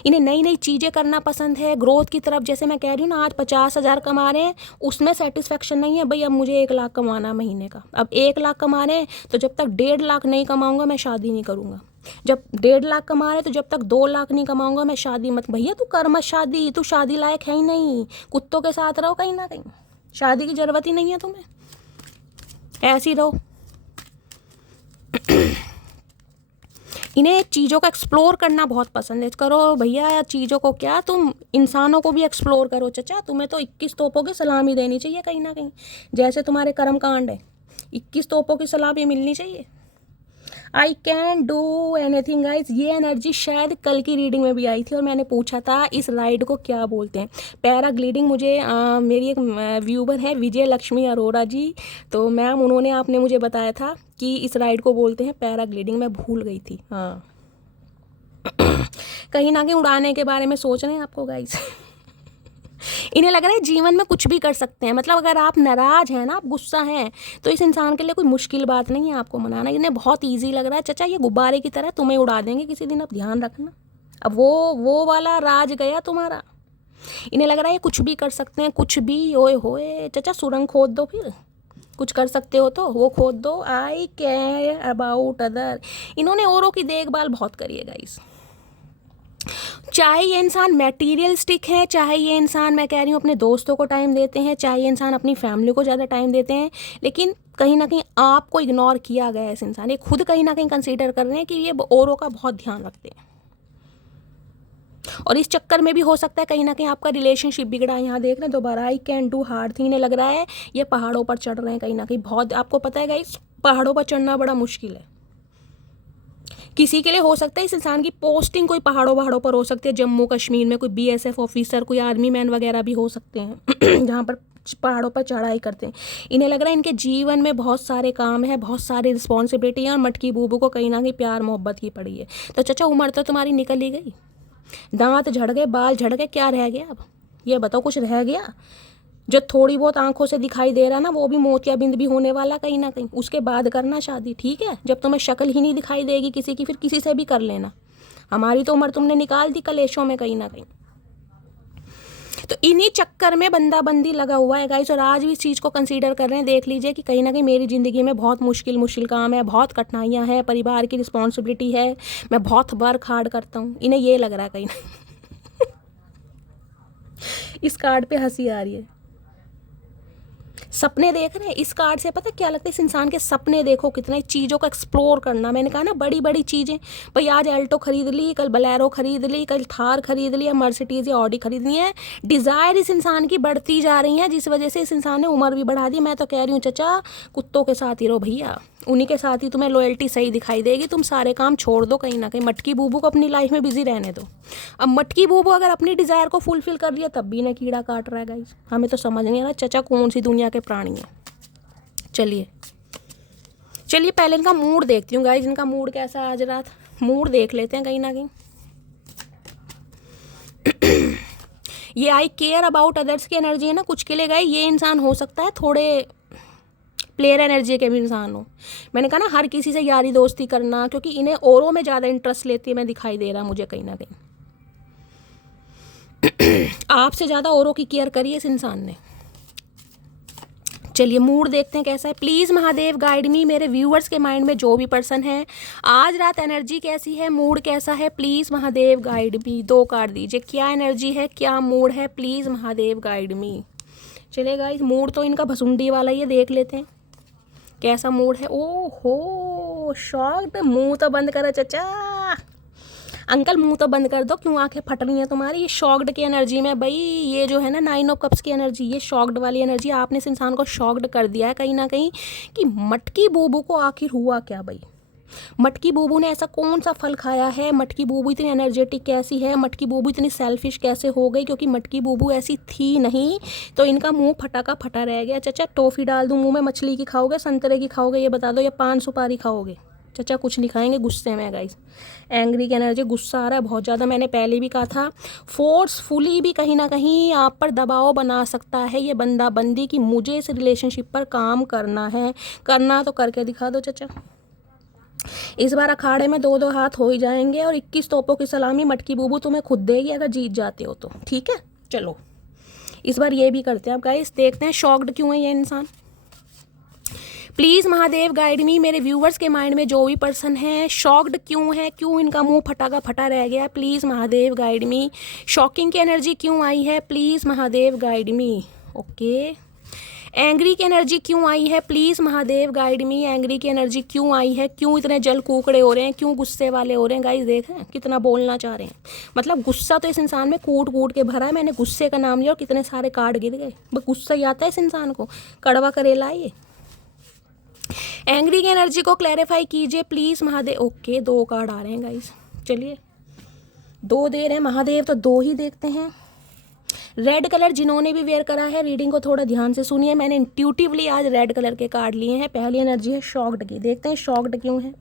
इन्हें नई नई चीज़ें करना पसंद है, ग्रोथ की तरफ। जैसे मैं कह रही हूँ ना, आज 50,000 कमा रहे हैं, उसमें सेटिस्फेक्शन नहीं है भाई अब मुझे 1 लाख कमाना महीने का। अब 1 लाख कमा रहे हैं तो जब तक 1.5 लाख नहीं कमाऊंगा मैं शादी नहीं करूँगा। जब 1.5 लाख कमा रहे तो जब तक 2 लाख नहीं कमाऊंगा मैं शादी मत। भैया तू कर मत शादी, तू शादी लायक है ही नहीं, कुत्तों के साथ रहो कहीं ना कहीं, शादी की ज़रूरत ही नहीं है तुम्हें, ऐसे ही रहो। इन्हें चीज़ों का एक्सप्लोर करना बहुत पसंद है। करो भैया चीज़ों को, क्या तुम इंसानों को भी एक्सप्लोर करो चचा। तुम्हें तो 21 तोपों की सलामी देनी चाहिए कहीं ना कहीं, जैसे तुम्हारे कर्म कांड है, 21 तोपों की सलामी मिलनी चाहिए। I can do anything guys. ये एनर्जी शायद कल की रीडिंग में भी आई थी और मैंने पूछा था इस राइड को क्या बोलते हैं। पैराग्लाइडिंग। मुझे मेरी एक व्यूवर है विजय लक्ष्मी अरोड़ा जी, तो मैम उन्होंने आपने मुझे बताया था कि इस राइड को बोलते हैं पैराग्लाइडिंग। मैं भूल गई थी। हाँ कहीं ना कहीं उड़ाने के बारे में सोच रहे हैं आपको गाइज। इन्हें लग रहा है जीवन में कुछ भी कर सकते हैं। मतलब अगर आप नाराज़ हैं ना, आप गुस्सा हैं, तो इस इंसान के लिए कोई मुश्किल बात नहीं है आपको मनाना। इन्हें बहुत इजी लग रहा है चचा, ये गुब्बारे की तरह तुम्हें उड़ा देंगे किसी दिन, अब ध्यान रखना। अब वो वाला राज गया तुम्हारा। इन्हें लग रहा है ये कुछ भी कर सकते हैं, कुछ भी। ओए होए चचा, सुरंग खोद दो, फिर कुछ कर सकते हो तो वो खोद दो। आई केयर अबाउट अदर। इन्होंने औरों की देखभाल बहुत करी है गाइस। चाहे ये इंसान मैटीरियलिस्टिक है, चाहे ये इंसान, मैं कह रही हूँ, अपने दोस्तों को टाइम देते हैं, चाहे ये इंसान अपनी फैमिली को ज़्यादा टाइम देते हैं, लेकिन कहीं ना कहीं आपको इग्नोर किया गया है इस इंसान। ये खुद कहीं ना कहीं कंसीडर कर रहे हैं कि ये औरों का बहुत ध्यान रखते हैं, और इस चक्कर में भी हो सकता है कहीं ना कहीं आपका रिलेशनशिप बिगड़ा है। यहाँ देख रहे हैं दोबारा I can do hard thing. इन्हें लग रहा है ये पहाड़ों पर चढ़ रहे हैं कहीं ना कहीं। बहुत, आपको पता है गाइस, पहाड़ों पर चढ़ना बड़ा मुश्किल है। किसी के लिए हो सकता है इस इंसान की पोस्टिंग कोई पहाड़ों पर हो सकती है, जम्मू कश्मीर में कोई BSF ऑफिसर, कोई आर्मी मैन वगैरह भी हो सकते हैं जहाँ पर पहाड़ों पर चढ़ाई करते हैं। इन्हें लग रहा है इनके जीवन में बहुत सारे काम है, बहुत सारी रिस्पॉन्सिबिलिटी है, और मटकी बूबू को कहीं ना कहीं प्यार मोहब्बत की पड़ी है। तो चचा उम्र तो तुम्हारी निकल ही गई, दांत झड़ गए, बाल झड़ गए, क्या रह गया अब ये बताओ? कुछ रह गया? जो थोड़ी बहुत आंखों से दिखाई दे रहा ना, वो भी मोतियाबिंद भी होने वाला कहीं ना कहीं। उसके बाद करना शादी, ठीक है? जब तुम्हें शक्ल ही नहीं दिखाई देगी किसी की, फिर किसी से भी कर लेना। हमारी तो उम्र तुमने निकाल दी कलेशों में कहीं ना कहीं। तो इन्हीं चक्कर में बंदा बंदी लगा हुआ है गाइस, और आज भी इस चीज़ को कंसीडर कर रहे हैं। देख लीजिए कि कहीं ना कहीं मेरी ज़िंदगी में बहुत मुश्किल काम है, बहुत कठिनाइयाँ हैं, परिवार की रिस्पॉन्सिबिलिटी है, मैं बहुत वर्क हार्ड करता हूँ। इन्हें ये लग रहा है कहीं ना इस कार्ड पे हंसी आ रही है। सपने देख रहे हैं इस कार्ड से, पता क्या लगता है? इस इंसान के सपने देखो कितना, चीज़ों को एक्सप्लोर करना। मैंने कहा ना, बड़ी बड़ी चीज़ें भाई, आज एल्टो खरीद ली, कल बलेरो खरीद ली, कल थार खरीद ली, मर्सिडीज या ऑडी खरीदनी है। डिज़ायर इस इंसान की बढ़ती जा रही है, जिस वजह से इस इंसान ने उम्र भी बढ़ा दी। मैं तो कह रही हूँ चचा, कुत्तों के साथ ही रहो भैया, उन्हीं के साथ ही तुम्हें लॉयल्टी सही दिखाई देगी। तुम सारे काम छोड़ दो कहीं ना कहीं, मटकी बूबू को अपनी लाइफ में बिजी रहने दो। अब मटकी बूबू अगर अपनी डिज़ायर को फुलफिल कर लिया, तब भी ना कीड़ा काट रहा है गाइस। हमें तो समझ नहीं आ रहा चचा कौन सी दुनिया के प्राणी है। चलिए पहले इनका मूड देखती हूँ गाइस, इनका मूड कैसा है आज रात, मूड देख लेते हैं कहीं ना कहीं। ये आई केयर अबाउट अदर्स की एनर्जी है ना, कुछ के लिए गए ये इंसान हो सकता है थोड़े प्लेयर एनर्जी के भी इंसान हो। मैंने कहा ना, हर किसी से यारी दोस्ती करना, क्योंकि इन्हें औरों में ज़्यादा इंटरेस्ट लेती है, मैं दिखाई दे रहा मुझे कहीं ना कहीं। आपसे ज़्यादा औरों की केयर करी है इस इंसान ने। चलिए मूड देखते हैं कैसा है। प्लीज़ महादेव गाइड मी, मेरे व्यूअर्स के माइंड में जो भी पर्सन है, आज रात एनर्जी कैसी है, मूड कैसा है, please Mahadev guide me. 2 card दीजिए, क्या एनर्जी है, क्या मूड है, प्लीज़ महादेव गाइड मी। चलिए गाइस, मूड तो इनका भसुंडी वाला ही है, देख लेते हैं कैसा मूड है। ओहो शॉक्ड, मुंह तो बंद करो चचा, अंकल मुंह तो बंद कर दो, क्यों आंखें फट रही हैं तुम्हारी? ये शॉक्ड की एनर्जी में भाई, ये जो है ना 9 ऑफ कप्स की एनर्जी, ये शॉक्ड वाली एनर्जी। आपने इस इंसान को शॉक्ड कर दिया है कहीं ना कहीं कि मटकी बूबू को आखिर हुआ क्या भाई? मटकी बूबू ने ऐसा कौन सा फल खाया है? मटकी बूबू इतनी एनर्जेटिक कैसी है? मटकी बूबू इतनी सेल्फिश कैसे हो गई? क्योंकि मटकी बूबू ऐसी थी नहीं, तो इनका मुंह फटा का फटा रह गया। चचा टॉफ़ी डाल दूँ मुंह में? मछली की खाओगे, संतरे की खाओगे, ये बता दो, या पान सुपारी खाओगे? चचा कुछ नहीं खाएंगे, गुस्से में गाइस। एंग्री की एनर्जी, गुस्सा आ रहा है बहुत ज़्यादा। मैंने पहले भी कहा था, फोर्सफुली भी कहीं ना कहीं आप पर दबाव बना सकता है ये बंदा बंदी कि मुझे इस रिलेशनशिप पर काम करना है। करना तो करके दिखा दो चचा। इस बार अखाड़े में 2-2 हाथ हो ही जाएंगे और 21 तोपों की सलामी मटकी बूबू तुम्हें खुद देगी अगर जीत जाते हो तो, ठीक है। चलो इस बार ये भी करते हैं अब गाइस, देखते हैं शॉक्ड क्यों है ये इंसान। प्लीज़ महादेव गाइड मी, मेरे व्यूवर्स के माइंड में जो भी पर्सन है शॉक्ड क्यों है, क्यों इनका मुंह फटा का फटा रह गया, please Mahadev guide me. Shocking की एनर्जी क्यों आई है, please Mahadev guide me. Okay, angry की एनर्जी क्यों आई है, please Mahadev guide me. Angry की एनर्जी क्यों आई है, क्यों इतने जल कूकड़े हो रहे हैं, क्यों गुस्से वाले हो रहे हैं गाइस। देख रहे हैं कितना बोलना चाह रहे हैं, मतलब गुस्सा तो इस इंसान में कूट कूट के भरा है। मैंने गुस्से का नाम लिया और कितने सारे कार्ड गिर गए। बस गुस्सा ही आता है इस इंसान को, कड़वा करेला है ये। एंग्री की एनर्जी को क्लैरिफाई कीजिए प्लीज़ महादेव। ओके, 2 कार्ड आ रहे हैं गाइस, चलिए 2 दे रहे हैं महादेव तो 2 ही देखते हैं। रेड कलर जिन्होंने भी वेयर करा है रीडिंग को थोड़ा ध्यान से सुनिए, मैंने इंट्यूटिवली आज रेड कलर के कार्ड लिए हैं। पहली एनर्जी है शॉक्ड की, देखते हैं शॉक्ड क्यों है।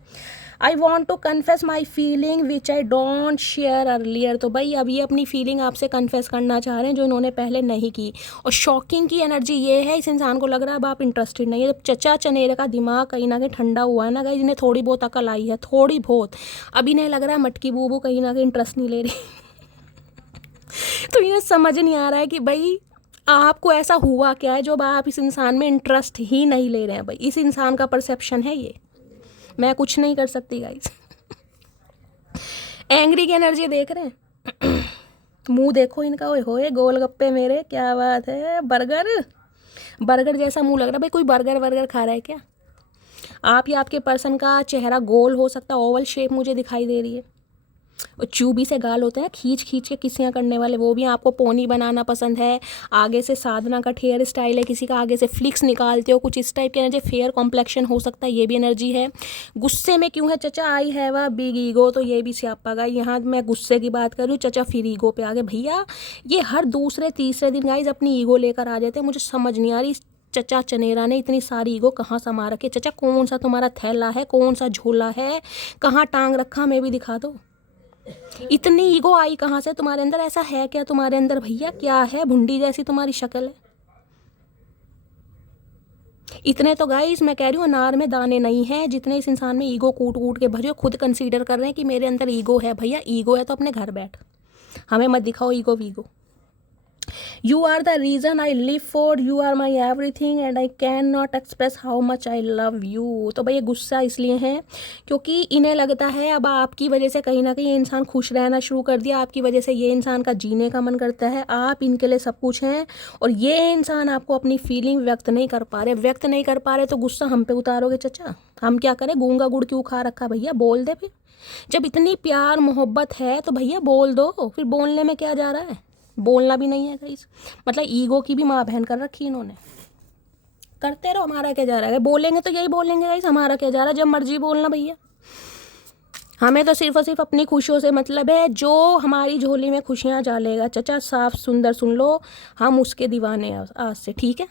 I want to confess my feeling which I don't share earlier. तो भाई अब ये अपनी फीलिंग आपसे कन्फेस करना चाह रहे हैं जो इन्होंने पहले नहीं की। और शॉकिंग की एनर्जी ये है, इस इंसान को लग रहा है अब आप इंटरेस्टेड नहीं है। जब चचा चनेरे का दिमाग कहीं ना कहीं ठंडा हुआ है ना गाइस, इन्हें थोड़ी बहुत अकल आई है, थोड़ी बहुत। अब इन्हें लग रहा है मटकी बूबू कहीं ना कहीं इंटरेस्ट नहीं ले रही तो इन्हें समझ नहीं आ रहा है कि भाई आपको ऐसा हुआ क्या है जो अब आप इस इंसान में इंटरेस्ट ही नहीं ले रहे हैं। भाई इस इंसान का परसेप्शन है ये, मैं कुछ नहीं कर सकती गाइस। एंग्री की एनर्जी देख रहे हैं मुंह देखो इनका, ओए होए गोलगप्पे मेरे, क्या बात है। बर्गर, बर्गर जैसा मुंह लग रहा है। भाई कोई बर्गर वर्गर खा रहा है क्या आप? या आपके पर्सन का चेहरा गोल हो सकता है, ओवल शेप मुझे दिखाई दे रही है। और चूबी से गाल होते हैं खींच खींच के किसियाँ करने वाले, वो भी। आपको पोनी बनाना पसंद है, आगे से साधना का हेयर स्टाइल है, किसी का आगे से फ्लिक्स निकालते हो, कुछ इस टाइप की एनर्जी। फेयर कॉम्प्लेक्शन हो सकता है, ये भी एनर्जी है। गुस्से में क्यों है चचा? I have a big ego, तो ये भी स्यापा गया। यहाँ मैं गुस्से की बात कर रही हूँ, चचा फिर ईगो पे आ गए। भैया ये हर दूसरे तीसरे दिन गाइज अपनी ईगो लेकर आ जाते हैं। मुझे समझ नहीं आ रही चचा चनेरा ने इतनी सारी ईगो कहाँ समा रखी। चचा कौन सा तुम्हारा थैला है, कौन सा झोला है, कहाँ टांग रखा, मैं भी दिखा दो। इतनी ईगो आई कहाँ से तुम्हारे अंदर? ऐसा है क्या तुम्हारे अंदर भैया? क्या है? भुंडी जैसी तुम्हारी शक्ल है। इतने तो गाइस मैं कह रही हूँ अनार में दाने नहीं है जितने इस इंसान में ईगो कूट कूट के भरे। खुद कंसीडर कर रहे हैं कि मेरे अंदर ईगो है। भैया ईगो है तो अपने घर बैठ, हमें मत दिखाओ ईगो वीगो। You are the reason I live for, you are my everything and I cannot express how much I love you। तो भाई ये गुस्सा इसलिए है क्योंकि इन्हें लगता है अब आपकी वजह से कहीं ना कहीं ये इंसान खुश रहना शुरू कर दिया। आपकी वजह से ये इंसान का जीने का मन करता है, आप इनके लिए सब कुछ हैं और ये इंसान आपको अपनी फीलिंग व्यक्त नहीं कर पा रहे। तो गुस्सा हम पे उतारोगे चचा? हम क्या करें? गूंगा गुड़ क्यों खा रखा? भैया बोल दे फिर। जब इतनी प्यार मोहब्बत है तो भैया बोल दो। फिर बोलने में क्या जा रहा है? बोलना भी नहीं है गाइस, मतलब ईगो की भी माँ बहन कर रखी इन्होंने। करते रहो, हमारा क्या जा रहा है? बोलेंगे तो यही बोलेंगे गाइस, हमारा क्या जा रहा है? जब मर्जी बोलना भैया। हमें तो सिर्फ और सिर्फ अपनी खुशियों से मतलब है। जो हमारी झोली में खुशियाँ डालेगा चचा, साफ सुंदर सुन लो, हम उसके दीवाने आज से, ठीक है।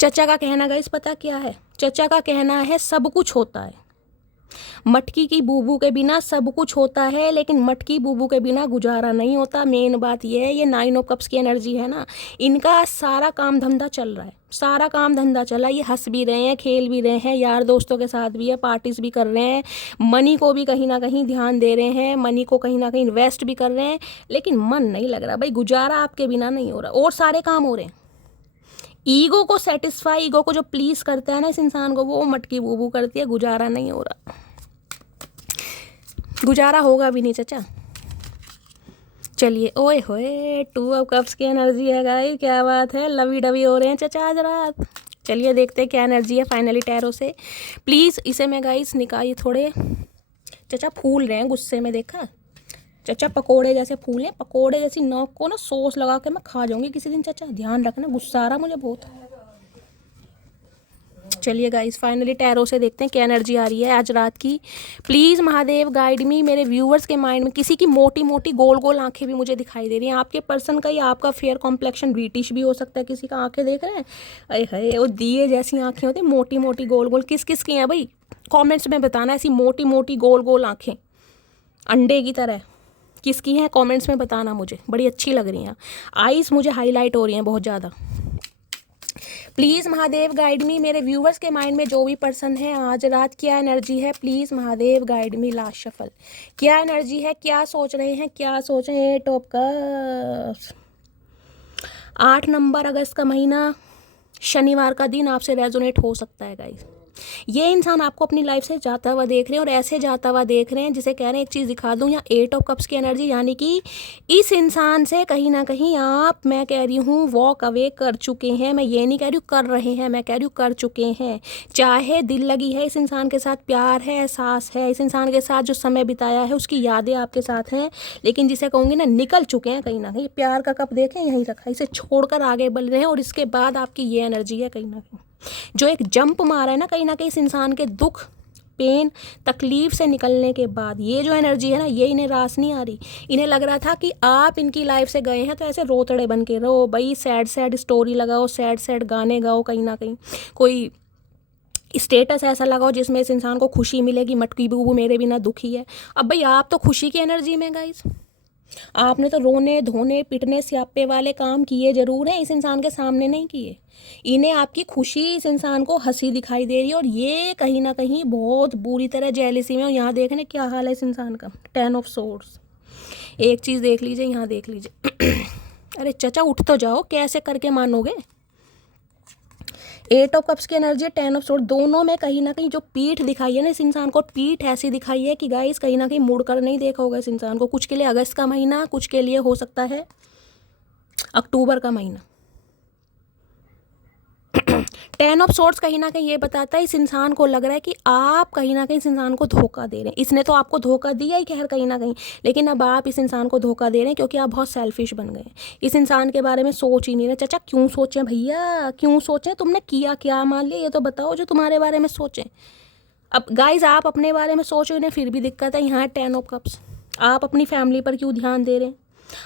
चचा का कहना गाइस पता क्या है? चचा का कहना है सब कुछ होता है, मटकी की बूबू के बिना सब कुछ होता है, लेकिन मटकी बूबू के बिना गुजारा नहीं होता। मेन बात ये है, ये 9 ऑफ कप्स की एनर्जी है ना, इनका सारा काम धंधा चल रहा है, सारा काम धंधा चला। ये हंस भी रहे हैं, खेल भी रहे हैं, यार दोस्तों के साथ भी है, पार्टीज भी कर रहे हैं, मनी को भी कहीं ना कहीं ध्यान दे रहे हैं, मनी को कहीं ना कहीं इन्वेस्ट भी कर रहे हैं, लेकिन मन नहीं लग रहा भाई। गुजारा आपके बिना नहीं हो रहा, और सारे काम हो रहे हैं। ईगो को सेटिस्फाई, ईगो को जो प्लीज करता है ना इस इंसान को, वो मटकी बूबू करती है। गुजारा नहीं हो रहा, गुजारा होगा भी नहीं चचा। चलिए, ओए होए 2 ऑफ कप्स की एनर्जी है गाइस, क्या बात है। लवी डवी हो रहे हैं चचा आज रात। चलिए देखते हैं क्या एनर्जी है फाइनली टैरो से। प्लीज़ इसे मैं गाइस निकालिए थोड़े। चचा फूल रहे हैं गुस्से में, देखा चचा पकोड़े जैसे फूल हैं, पकोड़े जैसी नोक को ना सॉस लगा के मैं खा जाऊंगी किसी दिन चचा, ध्यान रखना। गुस्सा आ रहा मुझे बहुत। चलिए गाइस फाइनली टैरो से देखते हैं क्या एनर्जी आ रही है आज रात की। प्लीज़ महादेव गाइड मी। मेरे व्यूअर्स के माइंड में किसी की मोटी मोटी गोल गोल आंखें भी मुझे दिखाई दे रही हैं। आपके पर्सन का या आपका फेयर कॉम्प्लेक्शन ब्रिटिश भी हो सकता है, किसी का आंखें देख रहे हैं, अरे है वो दिए जैसी आंखें होती हैं, मोटी मोटी गोल गोल। किस किस की हैं भाई? कॉमेंट्स में बताना, ऐसी मोटी मोटी गोल गोल आँखें अंडे की तरह किसकी हैं? कॉमेंट्स में बताना, मुझे बड़ी अच्छी लग रही हैं। आइज़ मुझे हाईलाइट हो रही हैं बहुत ज़्यादा। प्लीज़ महादेव गाइड मी। मेरे व्यूवर्स के माइंड में जो भी पर्सन है आज रात क्या एनर्जी है, please Mahadev guide me. Last shuffle, क्या एनर्जी है, क्या सोच रहे हैं, क्या सोच रहे हैं। टॉप का 8 नंबर अगस्त का महीना, शनिवार का दिन आपसे रेजोनेट हो सकता है गाइस। ये इंसान आपको अपनी लाइफ से जाता हुआ देख रहे हैं और ऐसे जाता हुआ देख रहे हैं जिसे कह रहे हैं एक चीज़ दिखा दूं, या 8 ऑफ कप्स की एनर्जी, यानी कि इस इंसान से कहीं ना कहीं आप, मैं कह रही हूँ, वॉक अवे कर चुके हैं। मैं ये नहीं कह रही हूँ कर रहे हैं, मैं कह रही हूँ कर चुके हैं। चाहे दिल लगी है, इस इंसान के साथ प्यार है, एहसास है, इस इंसान के साथ जो समय बिताया है उसकी यादें आपके साथ हैं, लेकिन जिसे कहूँगी ना निकल चुके हैं कहीं ना कहीं। प्यार का कप देखें यहीं रखा, इसे छोड़कर आगे बढ़ रहे हैं और इसके बाद आपकी ये एनर्जी है कहीं ना कहीं जो एक जंप मारा है ना कहीं इस इंसान के दुख, पेन, तकलीफ से निकलने के बाद। ये जो एनर्जी है ना, ये इन्हें रास नहीं आ रही। इन्हें लग रहा था कि आप इनकी लाइफ से गए हैं तो ऐसे रोतड़े बन के रहो भाई, सैड सैड स्टोरी लगाओ, सैड सैड गाने गाओ, कहीं ना कहीं कोई स्टेटस ऐसा लगाओ जिसमें इस इंसान को खुशी मिलेगी, मटकी बूबू मेरे बिना दुखी है। अब भाई आप तो खुशी की एनर्जी में गाइस, आपने तो रोने धोने पिटने स्यापे वाले काम किए जरूर हैं, इस इंसान के सामने नहीं किए। इन्हें आपकी खुशी, इस इंसान को हंसी दिखाई दे रही है और ये कहीं ना कहीं बहुत बुरी तरह जेलिसी में। और यहाँ देखने क्या हाल है इस इंसान का, 10 ऑफ सोर्ड्स। एक चीज़ देख लीजिए, यहाँ देख लीजिए। अरे चचा उठ तो जाओ, कैसे करके मानोगे। 8 ऑफ कप्स की एनर्जी, 10 ऑफ सोर्ड, दोनों में कहीं ना कहीं जो पीठ दिखाई है ना इस इंसान को, पीठ ऐसी दिखाई है कि गाइस कहीं ना कहीं मुड़ कर नहीं देखा होगा इस इंसान को। कुछ के लिए अगस्त का महीना, कुछ के लिए हो सकता है अक्टूबर का महीना। 10 ऑफ सोर्ड्स कहीं ना कहीं ये बताता है इस इंसान को लग रहा है कि आप कहीं ना कहीं इस इंसान को धोखा दे रहे हैं। इसने तो आपको धोखा दिया ही खैर कहीं ना कहीं, लेकिन अब आप इस इंसान को धोखा दे रहे हैं क्योंकि आप बहुत सेल्फिश बन गए। इस इंसान के बारे में सोच ही नहीं रहे। चाचा क्यों सोचें भैया, क्यों सोचें, तुमने किया क्या मान लिया, ये तो बताओ जो तुम्हारे बारे में सोचें। अब गाइज आप अपने बारे में सोच रहे हैं फिर भी दिक्कत है। यहाँ 10 ऑफ कप्स, आप अपनी फैमिली पर क्यों ध्यान दे रहे हैं,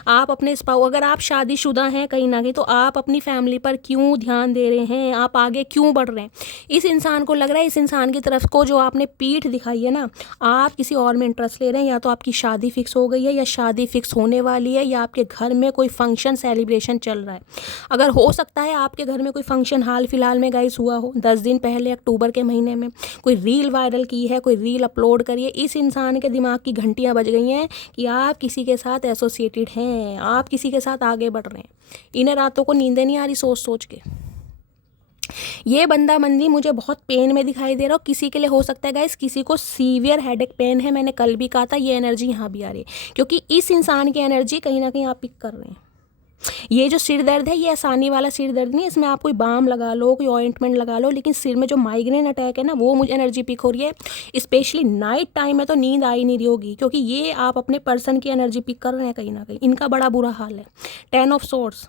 आप अपने स्पाउ, अगर आप शादीशुदा हैं कहीं ना कहीं तो आप अपनी फैमिली पर क्यों ध्यान दे रहे हैं, आप आगे क्यों बढ़ रहे हैं। इस इंसान को लग रहा है इस इंसान की तरफ को जो आपने पीठ दिखाई है ना, आप किसी और में इंटरेस्ट ले रहे हैं। या तो आपकी शादी फिक्स हो गई है, या शादी फिक्स होने वाली है, या आपके घर में कोई फंक्शन सेलिब्रेशन चल रहा है। अगर हो सकता है आपके घर में कोई फंक्शन हाल फिलहाल में गाइस हुआ हो, 10 दिन पहले अक्टूबर के महीने में कोई रील वायरल की है, कोई रील अपलोड करिए, इस इंसान के दिमाग की घंटियाँ बज गई हैं कि आप किसी के साथ एसोसिएटेड हैं, आप किसी के साथ आगे बढ़ रहे हैं। इन्हें रातों को नींदें नहीं आ रही सोच सोच के। ये बंदा मंदी मुझे बहुत पेन में दिखाई दे रहा हो। किसी के लिए हो सकता है गाइस किसी को सीवियर हेडेक पेन है, मैंने कल भी कहा था। ये एनर्जी यहाँ भी आ रही है क्योंकि इस इंसान की एनर्जी कहीं ना कहीं आप पिक कर रहे हैं। ये जो सिर दर्द है ये आसानी वाला सिर दर्द नहीं, इसमें आप कोई बाम लगा लो, कोई ऑइंटमेंट लगा लो, लेकिन सिर में जो माइग्रेन अटैक है ना वो मुझे एनर्जी पिक हो रही है। स्पेशली नाइट टाइम में तो नींद आ ही नहीं रही होगी क्योंकि ये आप अपने पर्सन की एनर्जी पिक कर रहे हैं कहीं ना कहीं। इनका बड़ा बुरा हाल है। 10 ऑफ सोर्ड्स,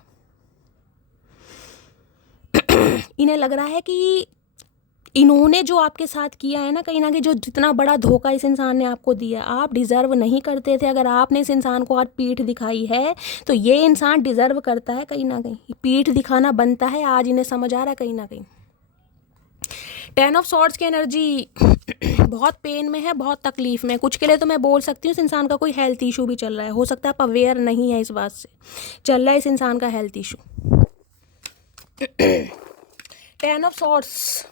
इन्हें लग रहा है कि इन्होंने जो आपके साथ किया है ना कहीं जो जितना बड़ा धोखा इस इंसान ने आपको दिया, आप डिज़र्व नहीं करते थे। अगर आपने इस इंसान को आज पीठ दिखाई है तो ये इंसान डिज़र्व करता है कहीं ना कहीं, पीठ दिखाना बनता है। आज इन्हें समझ आ रहा है कहीं ना कहीं। 10 ऑफ सॉर्ड्स की एनर्जी बहुत पेन में है, बहुत तकलीफ में। कुछ के लिए तो मैं बोल सकती हूँ इस इंसान का कोई हेल्थ इशू भी चल रहा है। हो सकता है आप अवेयर नहीं है इस बात से, चल रहा है इस इंसान का health issue. 10 of swords,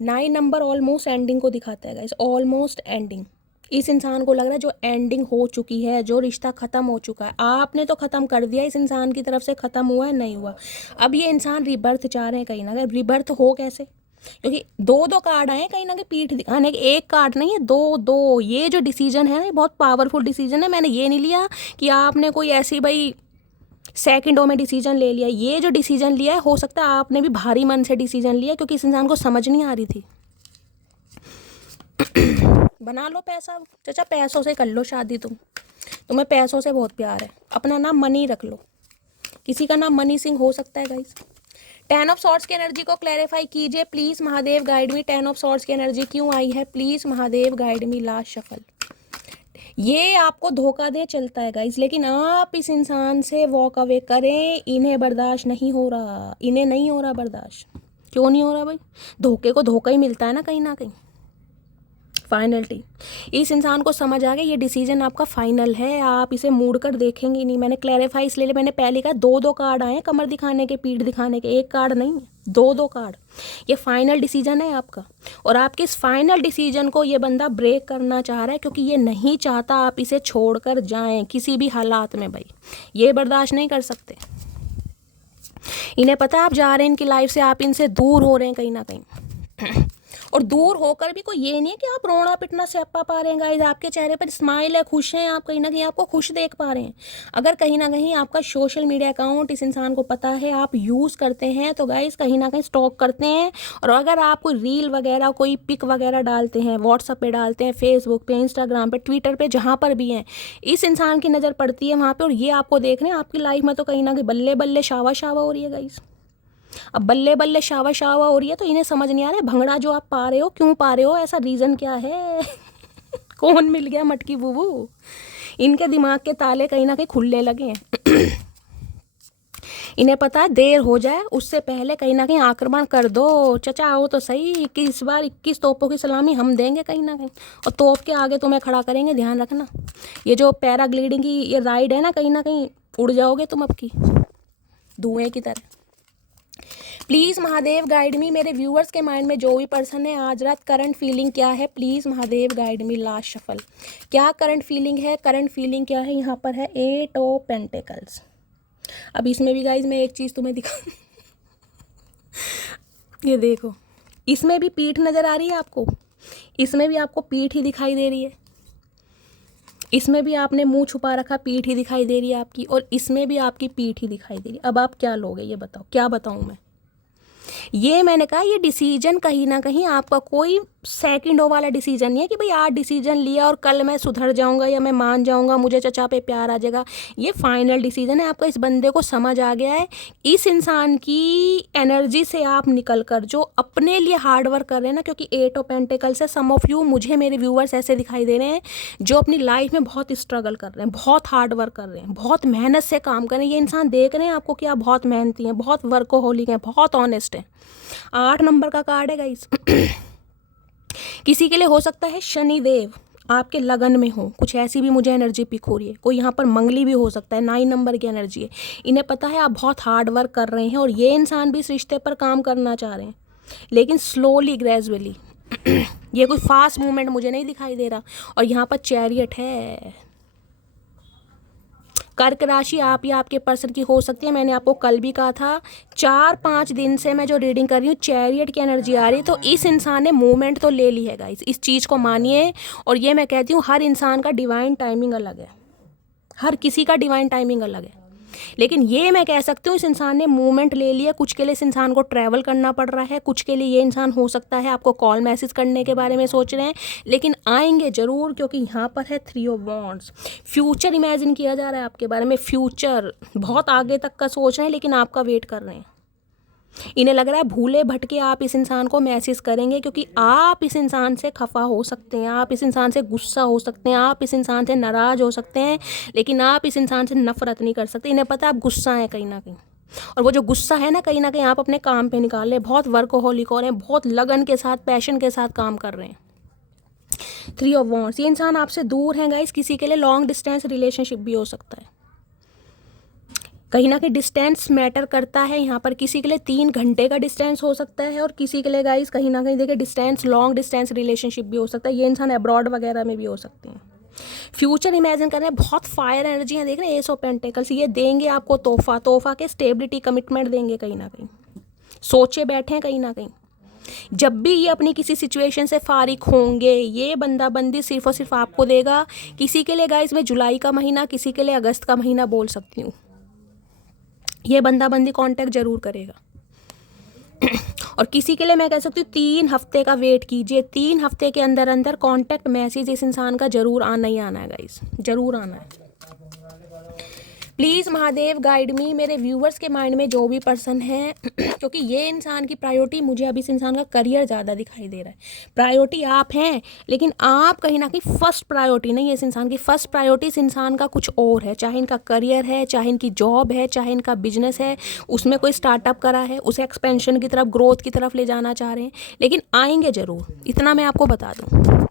9 number almost ending को दिखाता है गाइस, ऑलमोस्ट एंडिंग। इस इंसान को लग रहा है जो एंडिंग हो चुकी है, जो रिश्ता ख़त्म हो चुका है, आपने तो ख़त्म कर दिया, इस इंसान की तरफ से ख़त्म हुआ है नहीं हुआ। अब ये इंसान रिबर्थ चाह रहे हैं कहीं ना कहीं। रिबर्थ हो कैसे, क्योंकि दो कार्ड आए कहीं ना कहीं पीठ दिखाने, एक कार्ड नहीं है, दो। ये जो डिसीजन है ना बहुत पावरफुल डिसीजन है। मैंने ये नहीं लिया कि आपने कोई ऐसी भाई सेकंडों में डिसीजन ले लिया। ये जो डिसीजन लिया है हो सकता है आपने भी भारी मन से डिसीजन लिया क्योंकि इस इंसान को समझ नहीं आ रही थी। बना लो पैसा चाचा, पैसों से कर लो शादी। तुम्हें पैसों से बहुत प्यार है। अपना नाम मनी रख लो, किसी का नाम मनी सिंह हो सकता है गाइस। 10 ऑफ सॉर्ड्स की एनर्जी को क्लैरिफाई कीजिए please Mahadev guide me. 10 of swords की एनर्जी क्यों आई है please Mahadev guide me. Last shuffle, ये आपको धोखा दे चलता है गाइस, लेकिन आप इस इंसान से वॉक अवे करें। इन्हें बर्दाश्त नहीं हो रहा, इन्हें नहीं हो रहा बर्दाश्त। क्यों नहीं हो रहा भाई, धोखे को धोखा ही मिलता है ना कहीं। फाइनलिटी, इस इंसान को समझ आ गया ये डिसीजन आपका फाइनल है, आप इसे मोड़ कर देखेंगे नहीं। मैंने क्लैरिफाई इसलिए मैंने पहले कहा 2-2 कार्ड आए हैं, कमर दिखाने के, पीठ दिखाने के, एक कार्ड नहीं है, 2-2 कार्ड। ये फाइनल डिसीजन है आपका, और आपके इस फाइनल डिसीजन को ये बंदा ब्रेक करना चाह रहा है, क्योंकि ये नहीं चाहता आप इसे छोड़कर जाएं किसी भी हालात में। भाई ये बर्दाश्त नहीं कर सकते। इन्हें पता है आप जा रहे हैं इनकी लाइफ से, आप इनसे दूर हो रहे हैं कहीं ना कहीं। और दूर होकर भी कोई ये नहीं है कि आप रोना पिटना स्यापा पा रहे हैं गाइज, आपके चेहरे पर स्माइल है, खुश हैं आप, कहीं ना कहीं आपको खुश देख पा रहे हैं। अगर कहीं ना कहीं आपका सोशल मीडिया अकाउंट इस इंसान को पता है, आप यूज़ करते हैं, तो गाइज कहीं ना कहीं स्टॉक करते हैं। और अगर आप कोई रील वगैरह, कोई पिक वगैरह डालते हैं, व्हाट्सअप पे डालते हैं, फेसबुक पे, इंस्टाग्राम पे, ट्विटर पे, जहाँ पर भी हैं, इस इंसान की नज़र पड़ती है वहाँ पर, और ये आपको देख रहे हैं, आपकी लाइफ में तो कहीं ना कहीं बल्ले बल्ले शावा शावा हो रही है गाइज। अब बल्ले बल्ले शावा शावा हो रही है, तो इन्हें समझ नहीं आ रहा है भंगड़ा जो आप पा रहे हो क्यों पा रहे हो, ऐसा रीज़न क्या है। कौन मिल गया मटकी बुबू। इनके दिमाग के ताले कहीं ना कहीं खुलने लगे हैं। इन्हें पता है देर हो जाए उससे पहले कहीं ना कहीं आक्रमण कर दो। चचा आओ तो सही, इस बार 21 तोपों की सलामी हम देंगे कहीं ना कहीं, और तोप के आगे तुम्हें खड़ा करेंगे, ध्यान रखना। ये जो पैराग्लाइडिंग की ये राइड है ना, कहीं ना कहीं उड़ जाओगे तुम अब की धुएं की तरह। प्लीज़ महादेव गाइड मी, मेरे व्यूअर्स के माइंड में जो भी पर्सन है आज रात करंट फीलिंग क्या है, please Mahadev guide me. Last shuffle, क्या करंट फीलिंग है, करंट फीलिंग क्या है। यहाँ पर है 8 ऑफ पेंटिकल्स। अब इसमें भी गाइज मैं एक चीज़ तुम्हें दिखा। ये देखो, इसमें भी पीठ नज़र आ रही है आपको, इसमें भी आपको पीठ ही दिखाई दे रही है, इसमें भी आपने मुंह छुपा रखा, पीठ ही दिखाई दे रही है आपकी, और इसमें भी आपकी पीठ ही दिखाई दे रही है। अब आप क्या लोगे ये बताओ, क्या बताऊं मैं। ये मैंने कहा ये डिसीजन कहीं ना कहीं आपका कोई सेकंडों वाला डिसीजन नहीं है कि भाई आज डिसीजन लिया और कल मैं सुधर जाऊंगा या मैं मान जाऊंगा, मुझे चचा पे प्यार आ जाएगा। ये फाइनल डिसीजन है आपका। इस बंदे को समझ आ गया है, इस इंसान की एनर्जी से आप निकल कर जो अपने लिए हार्ड वर्क कर रहे हैं ना, क्योंकि 8 ऑफ पेंटिकल्स है। सम ऑफ यू, मुझे मेरे व्यूअर्स ऐसे दिखाई दे रहे हैं जो अपनी लाइफ में बहुत स्ट्रगल कर रहे हैं, बहुत हार्ड वर्क कर रहे हैं, बहुत मेहनत से काम कर रहे हैं। ये इंसान देख रहे हैं आपको कि आप बहुत मेहनती हैं, बहुत वर्कोहोलिक हैं, बहुत ऑनेस्ट हैं। 8 नंबर का कार्ड है गाइस। किसी के लिए हो सकता है शनिदेव आपके लगन में हो, कुछ ऐसी भी मुझे एनर्जी पिक हो रही है। कोई यहाँ पर मंगली भी हो सकता है, 9 नंबर की एनर्जी है। इन्हें पता है आप बहुत हार्ड वर्क कर रहे हैं, और ये इंसान भी इस रिश्ते पर काम करना चाह रहे हैं, लेकिन स्लोली, ग्रेजुअली। ये कोई फास्ट मूवमेंट मुझे नहीं दिखाई दे रहा। और यहाँ पर चैरियट है। कर्क राशि आप या आपके पर्सन की हो सकती है। मैंने आपको कल भी कहा था, 4-5 दिन से मैं जो रीडिंग कर रही हूँ, चैरियट की एनर्जी आ रही है। तो इस इंसान ने मूवमेंट तो ले ली है गाइस, इस चीज़ को मानिए। और ये मैं कहती हूँ, हर इंसान का डिवाइन टाइमिंग अलग है, हर किसी का डिवाइन टाइमिंग अलग है। लेकिन ये मैं कह सकती हूँ इस इंसान ने मूवमेंट ले लिया। कुछ के लिए इस इंसान को ट्रैवल करना पड़ रहा है, कुछ के लिए ये इंसान हो सकता है आपको कॉल मैसेज करने के बारे में सोच रहे हैं, लेकिन आएंगे ज़रूर, क्योंकि यहाँ पर है 3 ऑफ वॉन्ड्स। फ्यूचर इमेजिन किया जा रहा है आपके बारे में, फ्यूचर बहुत आगे तक का सोच रहे हैं, लेकिन आपका वेट कर रहे हैं। इन्हें लग रहा है भूले भटके आप इस इंसान को मैसेज करेंगे, क्योंकि आप इस इंसान से खफा हो सकते हैं, आप इस इंसान से गुस्सा हो सकते हैं, आप इस इंसान से नाराज़ हो सकते हैं, लेकिन आप इस इंसान से नफरत नहीं कर सकते। इन्हें पता है आप गुस्सा हैं कहीं ना कहीं, और वो जो गुस्सा है ना, कहीं आप अपने काम पे निकाल रहे हैं। बहुत वर्कोहोलिक हो रहे हैं, बहुत लगन के साथ, पैशन के साथ काम कर रहे हैं। 3 ऑफ वॉन्ड्स, ये इंसान आपसे दूर है गाइस। किसी के लिए लॉन्ग डिस्टेंस रिलेशनशिप भी हो सकता है, कहीं ना कहीं डिस्टेंस मैटर करता है। यहाँ पर किसी के लिए 3 घंटे का डिस्टेंस हो सकता है, और किसी के लिए गाइस कहीं ना कहीं देखिए डिस्टेंस, लॉन्ग डिस्टेंस रिलेशनशिप भी हो सकता है। ये इंसान अब्रॉड वगैरह में भी हो सकते हैं। फ्यूचर इमेजिन कर रहे हैं, बहुत फायर एनर्जी है, देख रहे हैं एस ऑफ पेंटिकल्स। ये देंगे आपको तोहफा के स्टेबिलिटी, कमिटमेंट देंगे कहीं ना कहीं। सोचे बैठे हैं कहीं ना कहीं, जब भी ये अपनी किसी सिचुएशन से फारिग होंगे, ये बंदाबंदी सिर्फ और सिर्फ आपको देगा। किसी के लिए गाइस मैं जुलाई का महीना, किसी के लिए अगस्त का महीना बोल सकती हूँ। ये बंदाबंदी कांटेक्ट जरूर करेगा। और किसी के लिए मैं कह सकती हूँ 3 हफ्ते का वेट कीजिए। 3 हफ्ते के अंदर अंदर कांटेक्ट मैसेज इस इंसान का जरूर आना ही आना है गाइस, जरूर आना है। प्लीज़ महादेव गाइड मी, मेरे व्यूवर्स के माइंड में जो भी पर्सन है, क्योंकि ये इंसान की प्रायोरिटी, मुझे अभी इस इंसान का करियर ज़्यादा दिखाई दे रहा है। प्रायोरिटी आप हैं, लेकिन आप कहीं ना कहीं फर्स्ट प्रायोरिटी नहीं है इस इंसान की। फर्स्ट प्रायोरिटी इस इंसान का कुछ और है, चाहे इनका करियर है, चाहे इनकी जॉब है, चाहे इनका बिजनेस है, उसमें कोई स्टार्टअप करा है, उसे एक्सपेंशन की तरफ, ग्रोथ की तरफ ले जाना चाह रहे हैं, लेकिन आएंगे ज़रूर, इतना मैं आपको बता दूँ।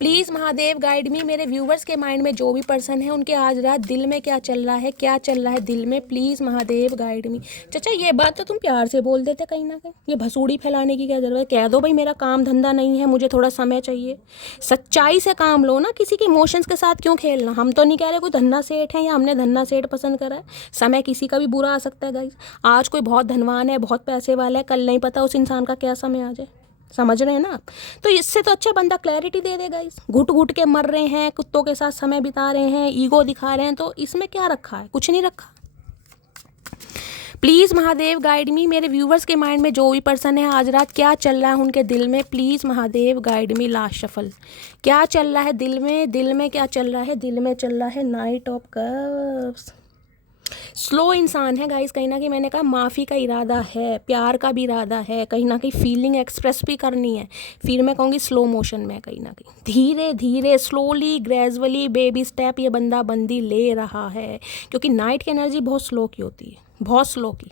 प्लीज़ महादेव गाइड मी, मेरे व्यूवर्स के माइंड में जो भी पर्सन है उनके आज रात दिल में क्या चल रहा है, क्या चल रहा है दिल में, प्लीज़ महादेव गाइड मी। चाचा ये बात तो तुम प्यार से बोल देते कहीं ना कहीं, ये भसूड़ी फैलाने की क्या ज़रूरत है। कह दो भाई मेरा काम धंधा नहीं है, मुझे थोड़ा समय चाहिए। सच्चाई से काम लो ना, किसी के इमोशंस के साथ क्यों खेलना। हम तो नहीं कह रहे कोई धन्ना सेठ है या हमने धन्ना सेठ पसंद करा है। समय किसी का भी बुरा आ सकता है गाइस। आज कोई बहुत धनवान है, बहुत पैसे वाला है, कल नहीं पता उस इंसान का क्या समय आ जाए। समझ रहे हैं ना आप। तो इससे तो अच्छा बंदा क्लैरिटी दे देगा। इस घुट घुट के मर रहे हैं, कुत्तों के साथ समय बिता रहे हैं, ईगो दिखा रहे हैं, तो इसमें क्या रखा है, कुछ नहीं रखा। प्लीज़ महादेव गाइड मी, मेरे व्यूवर्स के माइंड में जो भी पर्सन है आज रात क्या चल रहा है उनके दिल में, please Mahadev guide me. Last shuffle क्या चल रहा है दिल में, दिल में क्या चल रहा है, दिल में चल रहा है नाइट ऑफ कप्स। स्लो इंसान है गाइस, कहीं ना कहीं मैंने कहा माफ़ी का इरादा है, प्यार का भी इरादा है, कहीं ना कहीं फीलिंग एक्सप्रेस भी करनी है। फिर मैं कहूँगी स्लो मोशन में, कहीं ना कहीं धीरे धीरे स्लोली ग्रेजुअली बेबी स्टेप ये बंदा बंदी ले रहा है। क्योंकि नाइट की एनर्जी बहुत स्लो की होती है, बहुत स्लो की।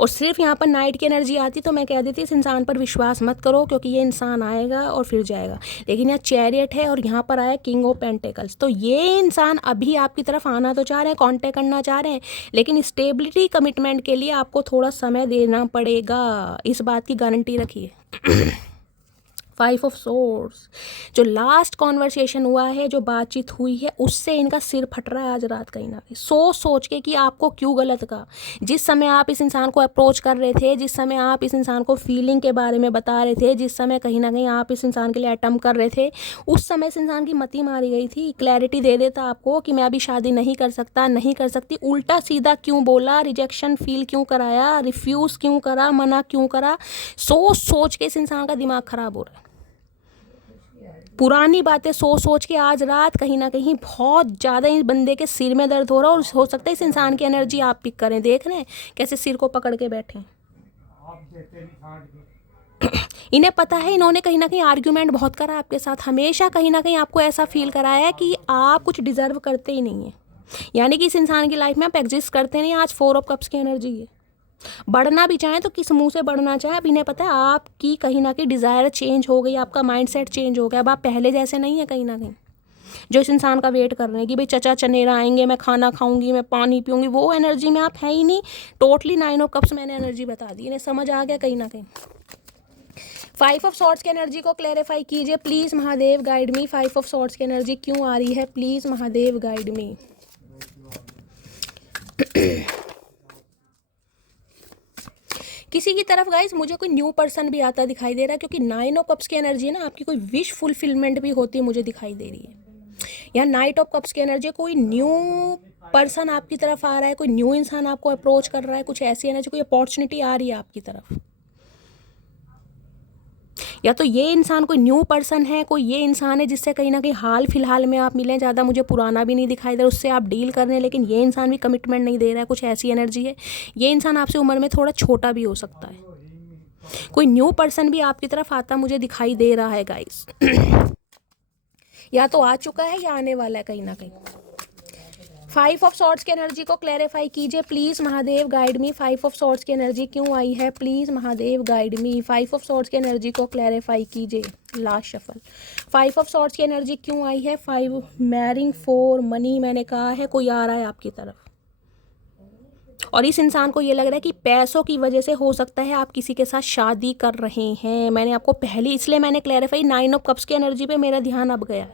और सिर्फ यहाँ पर नाइट की एनर्जी आती तो मैं कह देती इस इंसान पर विश्वास मत करो, क्योंकि ये इंसान आएगा और फिर जाएगा। लेकिन यहाँ चैरियट है और यहाँ पर आया किंग ऑफ पेंटिकल्स, तो ये इंसान अभी आपकी तरफ आना तो चाह रहे हैं, कांटेक्ट करना चाह रहे हैं, लेकिन स्टेबिलिटी कमिटमेंट के लिए आपको थोड़ा समय देना पड़ेगा, इस बात की गारंटी रखिए। 5 ऑफ सोर्ड्स, जो लास्ट कॉन्वर्सेशन हुआ है, जो बातचीत हुई है, उससे इनका सिर फट रहा है आज रात कहीं ना कहीं, सोच के कि आपको क्यों गलत कहा। जिस समय आप इस इंसान को अप्रोच कर रहे थे, जिस समय आप इस इंसान को फीलिंग के बारे में बता रहे थे, जिस समय कहीं ना कहीं आप इस इंसान के लिए अटेम्प्ट कर रहे थे, उस समय इस इंसान की मति मारी गई थी। क्लैरिटी दे देता आपको कि मैं अभी शादी नहीं कर सकता, नहीं कर सकती, उल्टा सीधा क्यों बोला, रिजेक्शन फील क्यों कराया, रिफ्यूज़ क्यों करा, मना क्यों करा। सोच के इस इंसान का दिमाग ख़राब हो रहा है। पुरानी बातें सोच के आज रात कहीं ना कहीं बहुत ज़्यादा इस बंदे के सिर में दर्द हो रहा है। और हो सकता है इस इंसान की एनर्जी आप पिक करें, देख रहे हैं कैसे सिर को पकड़ के बैठे हैं। इन्हें पता है, इन्होंने कहीं ना कहीं आर्ग्यूमेंट बहुत करा आपके साथ, हमेशा कहीं ना कहीं आपको ऐसा फील कराया है कि आप कुछ डिजर्व करते ही नहीं है, यानी कि इस इंसान की लाइफ में आप एग्जिस्ट करते नहीं। आज 4 ऑफ कप्स की एनर्जी है। बढ़ना भी चाहें तो किस मुंह से बढ़ना चाहें। अब इन्हें पता है आपकी कहीं ना कहीं डिज़ायर चेंज हो गई, आपका माइंडसेट चेंज हो गया। अब आप पहले जैसे नहीं है कहीं ना कहीं, जो इस इंसान का वेट कर रहे हैं कि भाई चचा चनेरा आएंगे, मैं खाना खाऊंगी, मैं पानी पीऊंगी, वो एनर्जी में आप है ही नहीं। टोटली 9 ऑफ कप्स मैंने एनर्जी बता दी, इन्हें समझ आ गया कहीं ना कहीं। 5 ऑफ सॉर्ड्स की एनर्जी को क्लैरिफाई कीजिए please Mahadev guide me. 5 of swords की एनर्जी क्यों आ रही है, प्लीज़ महादेव गाइड मी। किसी की तरफ गाइस मुझे कोई न्यू पर्सन भी आता दिखाई दे रहा है, क्योंकि 9 ऑफ कप्स की एनर्जी है ना, आपकी कोई विश फुलफिलमेंट भी होती है मुझे दिखाई दे रही है। यहाँ 9 ऑफ कप्स की एनर्जी, कोई न्यू पर्सन आपकी तरफ आ रहा है, कोई न्यू इंसान आपको अप्रोच कर रहा है, कुछ ऐसी एनर्जी, कोई अपॉर्चुनिटी आ रही है आपकी तरफ। या तो ये इंसान कोई न्यू पर्सन है, कोई ये इंसान है जिससे कहीं ना कहीं हाल फिलहाल में आप मिले, ज़्यादा मुझे पुराना भी नहीं दिखाई दे रहा, उससे आप डील कर रहे हैं, लेकिन ये इंसान भी कमिटमेंट नहीं दे रहा है, कुछ ऐसी एनर्जी है। ये इंसान आपसे उम्र में थोड़ा छोटा भी हो सकता है। कोई न्यू पर्सन भी आपकी तरफ आता मुझे दिखाई दे रहा है गाइस। या तो आ चुका है या आने वाला है कहीं ना कहीं। 5 ऑफ सॉर्ड्स की एनर्जी को क्लैरिफाई कीजिए please Mahadev guide me. 5 of swords की एनर्जी क्यों आई है, please Mahadev guide me. 5 of swords की एनर्जी को क्लैरिफाई कीजिए। लास्ट शफल 5 ऑफ सॉर्ड्स की एनर्जी क्यों आई है। 5 मैरिंग फॉर मनी, मैंने कहा है कोई आ रहा है आपकी तरफ, और इस इंसान को ये लग रहा है कि पैसों की वजह से हो सकता है आप किसी के साथ शादी कर रहे हैं। मैंने आपको पहले इसलिए मैंने क्लैरिफाई 9 ऑफ कप्स की एनर्जी पे मेरा ध्यान अब गया,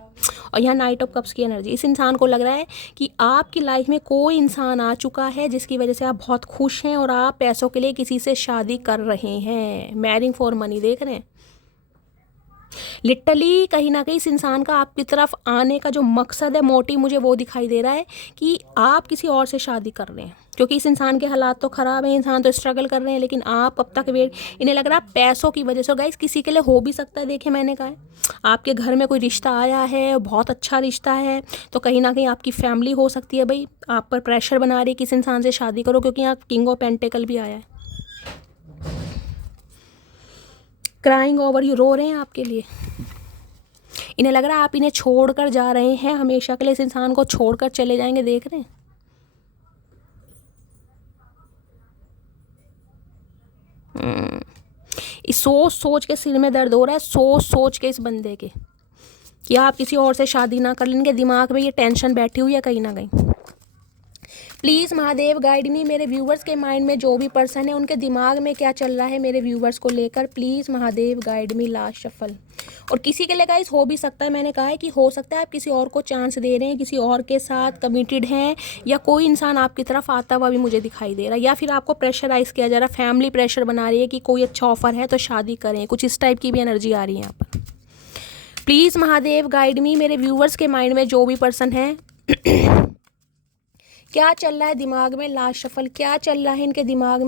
और यहाँ 9 ऑफ कप्स की एनर्जी, इस इंसान को लग रहा है कि आपकी लाइफ में कोई इंसान आ चुका है जिसकी वजह से आप बहुत खुश हैं और आप पैसों के लिए किसी से शादी कर रहे हैं। मैरिंग फॉर मनी देख रहे हैं। लिटरली कहीं ना कहीं इस इंसान का आपकी तरफ आने का जो मकसद है, मोटिव, मुझे वो दिखाई दे रहा है कि आप किसी और से शादी कर रहे हैं। क्योंकि इस इंसान के हालात तो ख़राब हैं, इंसान तो स्ट्रगल कर रहे हैं, लेकिन आप अब तक वेट, इन्हें लग रहा है पैसों की वजह से। गाइस किसी के लिए हो भी सकता है, देखिए मैंने कहा है आपके घर में कोई रिश्ता आया है, बहुत अच्छा रिश्ता है, तो कहीं ना कहीं आपकी फैमिली हो सकती है भाई आप पर प्रेशर बना रही है किस इंसान से शादी करो, क्योंकि यहाँ किंग ऑफ पेंटिकल भी आया है। क्राइंग ओवर यू, रो रहे हैं आपके लिए। इन्हें लग रहा है आप इन्हें छोड़कर जा रहे हैं, हमेशा के लिए इस इंसान को छोड़कर चले जाएंगे, देख रहे हैं। इस सोच के सिर में दर्द हो रहा है, सोच के इस बंदे के। कि आप किसी और से शादी ना कर लें, इनके दिमाग में ये टेंशन बैठी हुई है कहीं ना कहीं। प्लीज़ महादेव गाइड मी, मेरे व्यूवर्स के माइंड में जो भी पर्सन है उनके दिमाग में क्या चल रहा है मेरे व्यूवर्स को लेकर, please Mahadev guide me. Last shuffle. और किसी के लिए गाइस हो भी सकता है, मैंने कहा है कि हो सकता है आप किसी और को चांस दे रहे हैं, किसी और के साथ कमिटेड हैं, या कोई इंसान आपकी तरफ आता हुआ भी मुझे दिखाई दे रहा है, या फिर आपको प्रेशराइज किया जा रहा है, फैमिली प्रेशर बना रही है कि कोई अच्छा ऑफर है तो शादी करें, कुछ इस टाइप की भी एनर्जी आ रही है यहाँ पर। प्लीज़ महादेव गाइड मी, मेरे व्यूवर्स के माइंड में जो भी पर्सन है क्या चल रहा है दिमाग में। Last shuffle. क्या चल रहा है इनके दिमाग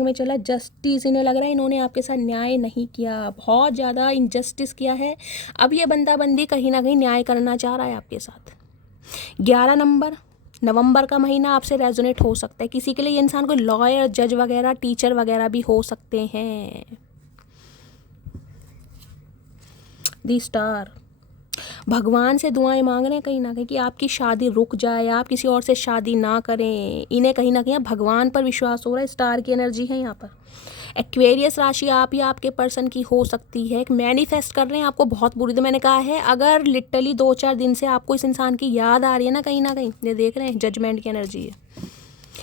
में चला जस्टिस। इन्हें लग रहा है इन्होंने आपके साथ न्याय नहीं किया, बहुत ज़्यादा इनजस्टिस किया है। अब ये बंदा बंदी कहीं ना कहीं न्याय करना चाह रहा है आपके साथ। 11 नवंबर का महीना आपसे रेजोनेट हो सकता है। किसी के लिए ये इंसान कोई लॉयर, जज वगैरह, टीचर वगैरह भी हो सकते हैं। दी स्टार। भगवान से दुआएं मांग रहे हैं कहीं ना कहीं कि आपकी शादी रुक जाए, आप किसी और से शादी ना करें। इन्हें कहीं ना कहीं भगवान पर विश्वास हो रहा है। स्टार की एनर्जी है यहाँ पर। एक्वेरियस राशि आप या आपके पर्सन की हो सकती है। मैनिफेस्ट कर रहे हैं आपको बहुत बुरी। तो मैंने कहा है अगर लिटरली 2-4 दिन से आपको इस इंसान की याद आ रही है ना कहीं ना कहीं, ये देख रहे हैं जजमेंट की एनर्जी है।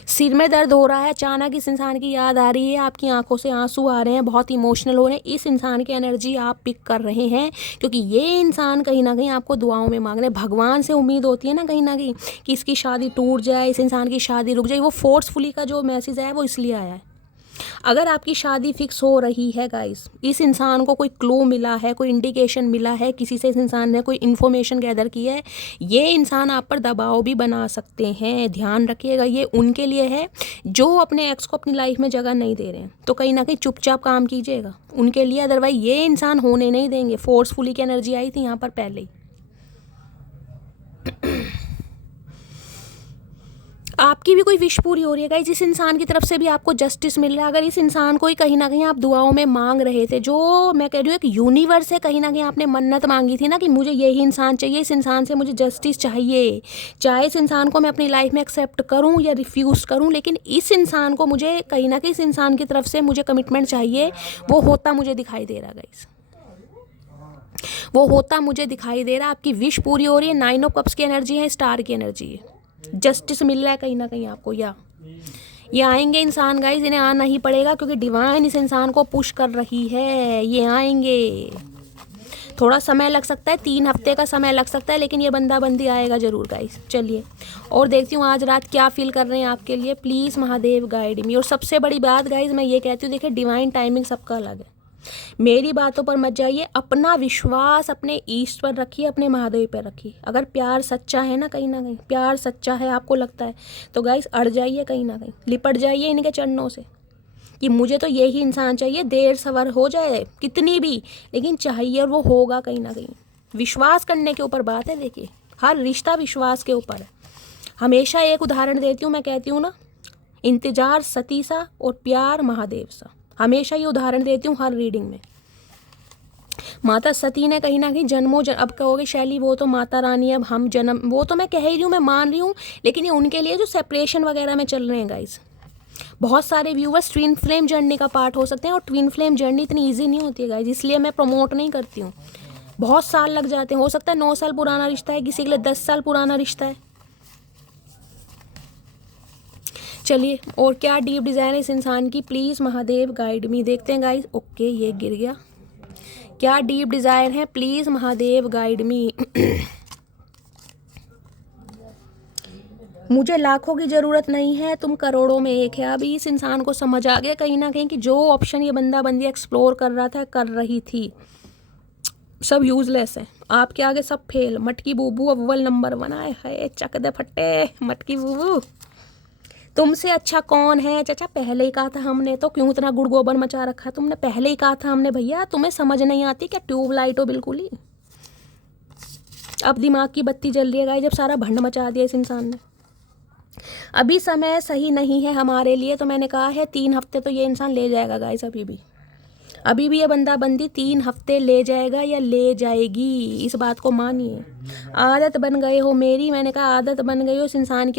सिर में दर्द हो रहा है, अचानक इस इंसान की याद आ रही है, आपकी आंखों से आंसू आ रहे हैं, बहुत इमोशनल हो रहे हैं, इस इंसान की एनर्जी आप पिक कर रहे हैं, क्योंकि ये इंसान कहीं ना कहीं आपको दुआओं में मांग रहे हैं। भगवान से उम्मीद होती है ना कहीं कि इसकी शादी टूट जाए, इस इंसान की शादी रुक जाए। वो फोर्सफुली का जो मैसेज है वो इसलिए आया है। अगर आपकी शादी फिक्स हो रही है गाइस, इस इंसान को कोई क्लू मिला है, कोई इंडिकेशन मिला है, किसी से इस इंसान ने कोई इन्फॉर्मेशन गैदर की है, ये इंसान आप पर दबाव भी बना सकते हैं। ध्यान रखिएगा, ये उनके लिए है जो अपने एक्स को अपनी लाइफ में जगह नहीं दे रहे हैं। तो कहीं ना कहीं चुपचाप काम कीजिएगा उनके लिए, अदरवाइज ये इंसान होने नहीं देंगे। फोर्सफुली की एनर्जी आई थी यहाँ पर पहले ही। आपकी भी कोई विश पूरी हो रही है गाइस, इस इंसान की तरफ से भी आपको जस्टिस मिल रहा है। अगर इस इंसान को ही कहीं ना कहीं आप दुआओं में मांग रहे थे, जो मैं कह रही हूँ एक यूनिवर्स है, कहीं ना कहीं आपने मन्नत मांगी थी ना कि मुझे यही इंसान चाहिए, इस इंसान से मुझे जस्टिस चाहिए, चाहे इस इंसान को मैं अपनी लाइफ में एक्सेप्ट करूँ या रिफ्यूज़ करूँ, लेकिन इस इंसान को मुझे कहीं ना कहीं इस इंसान की तरफ से मुझे कमिटमेंट चाहिए। वो होता मुझे दिखाई दे रहा गाइस, वो होता मुझे दिखाई दे रहा। आपकी विश पूरी हो रही है। 9 ऑफ कप्स की एनर्जी है, स्टार की एनर्जी है। जस्टिस मिल रहा है कहीं ना कहीं आपको। या ये आएंगे इंसान गाइस, इन्हें आना ही पड़ेगा क्योंकि डिवाइन इस इंसान को पुश कर रही है। ये आएंगे, थोड़ा समय लग सकता है, 3 हफ्ते का समय लग सकता है, लेकिन ये बंदा बंदी आएगा ज़रूर गाइस। चलिए और देखती हूँ आज रात क्या फील कर रहे हैं आपके लिए। प्लीज़ महादेव गाइड मी। और सबसे बड़ी बात गाइस मैं ये कहती हूँ, देखिए डिवाइन टाइमिंग सबका अलग है। मेरी बातों पर मत जाइए, अपना विश्वास अपने ईश्वर पर रखिए, अपने महादेव पर रखिए। अगर प्यार सच्चा है ना कहीं प्यार सच्चा है आपको लगता है, तो गाइस अड़ जाइए कहीं ना कहीं, लिपट जाइए इनके चरणों से कि मुझे तो यही इंसान चाहिए। देर सवर हो जाए कितनी भी, लेकिन चाहिए, और वो होगा कहीं ना कहीं। विश्वास करने के ऊपर बात है। देखिए हर रिश्ता विश्वास के ऊपर है। हमेशा एक उदाहरण देती हूँ, मैं कहती हूँ ना, इंतजार सती सा और प्यार महादेव सा। हमेशा ये उदाहरण देती हूँ हर रीडिंग में। माता सती ने कहीं ना कहीं जन्मों अब कहोगे शैली वो तो माता रानी, अब हम जन्म, वो तो मैं कह ही रही हूँ, मैं मान रही हूँ, लेकिन ये उनके लिए जो सेपरेशन वगैरह में चल रहे हैं गाइस। बहुत सारे व्यूवर्स ट्विन फ्लेम जर्नी का पार्ट हो सकते हैं, और ट्विन फ्लेम जर्नी इतनी ईजी नहीं होती है गाइस, इसलिए मैं प्रमोट नहीं करती हूँ। बहुत साल लग जाते हैं। हो सकता है 9 साल पुराना रिश्ता है, किसी के लिए 10 साल पुराना रिश्ता है। चलिए और क्या डीप डिज़ाइन है इस इंसान की, प्लीज़ महादेव गाइड मी। देखते हैं गाइस। ओके ये गिर गया। क्या डीप डिज़ायर है, प्लीज़ महादेव गाइड मी। मुझे लाखों की ज़रूरत नहीं है, तुम करोड़ों में एक है। अभी इस इंसान को समझ आ गया कहीं ना कहीं कि जो ऑप्शन ये बंदा बंदी एक्सप्लोर कर रहा था, कर रही थी, सब यूजलेस है। आपके आगे सब फेल। मटकी बूबू अव्वल नंबर 1 आए है। चक दे फट्टे मटकी बूबू। तुमसे अच्छा कौन है चाचा, पहले ही कहा था हमने, तो क्यों इतना गुड़ गोबर मचा रखा है तुमने। पहले ही कहा था हमने भैया, तुम्हें समझ नहीं आती क्या, ट्यूबलाइट हो बिल्कुल ही। अब दिमाग की बत्ती जल रही है गाइस, जब सारा भंड मचा दिया इस इंसान ने। अभी समय सही नहीं है हमारे लिए, तो मैंने कहा है 3 हफ्ते तो ये इंसान ले जाएगा गाइस। अभी भी ये बंदा बंदी 3 हफ्ते ले जाएगा या ले जाएगी, इस बात को मानिए। आदत बन गए हो मेरी, मैंने कहा आदत बन गई हो उस इंसान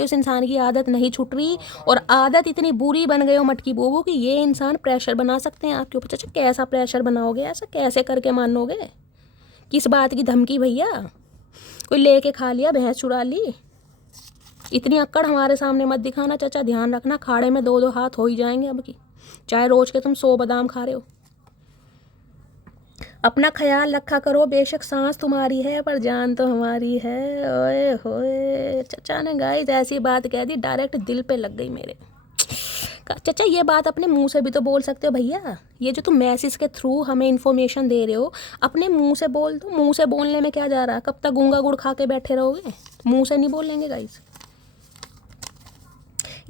की आदत नहीं छूट रही। और आदत इतनी बुरी बन गई हो मटकी बोबू कि ये इंसान प्रेशर बना सकते हैं आपके ऊपर। चाचा कैसा प्रेशर बनाओगे, ऐसा कैसे करके मानोगे, किस बात की धमकी भैया। कोई लेके खा लिया, भैंस चुरा ली। इतनी अक्कड़ हमारे सामने मत दिखाना चाचा, ध्यान रखना खाड़े में 2-2 हाथ हो ही जाएंगे अब की, चाहे रोज के तुम 100 बादाम खा रहे हो। अपना ख्याल रखा करो, बेशक सांस तुम्हारी है पर जान तो हमारी है। ओए होए, चचा ने गाइस ऐसी बात कह दी, डायरेक्ट दिल पे लग गई मेरे। चचा ये बात अपने मुंह से भी तो बोल सकते हो भैया, ये जो तुम मैसेज के थ्रू हमें इन्फॉर्मेशन दे रहे हो अपने मुंह से बोल दो। मुंह से बोलने में क्या जा रहा है, कब तक गूंगा गुड़ खा के बैठे रहोगे, मुंह से नहीं बोलेंगे गाइस।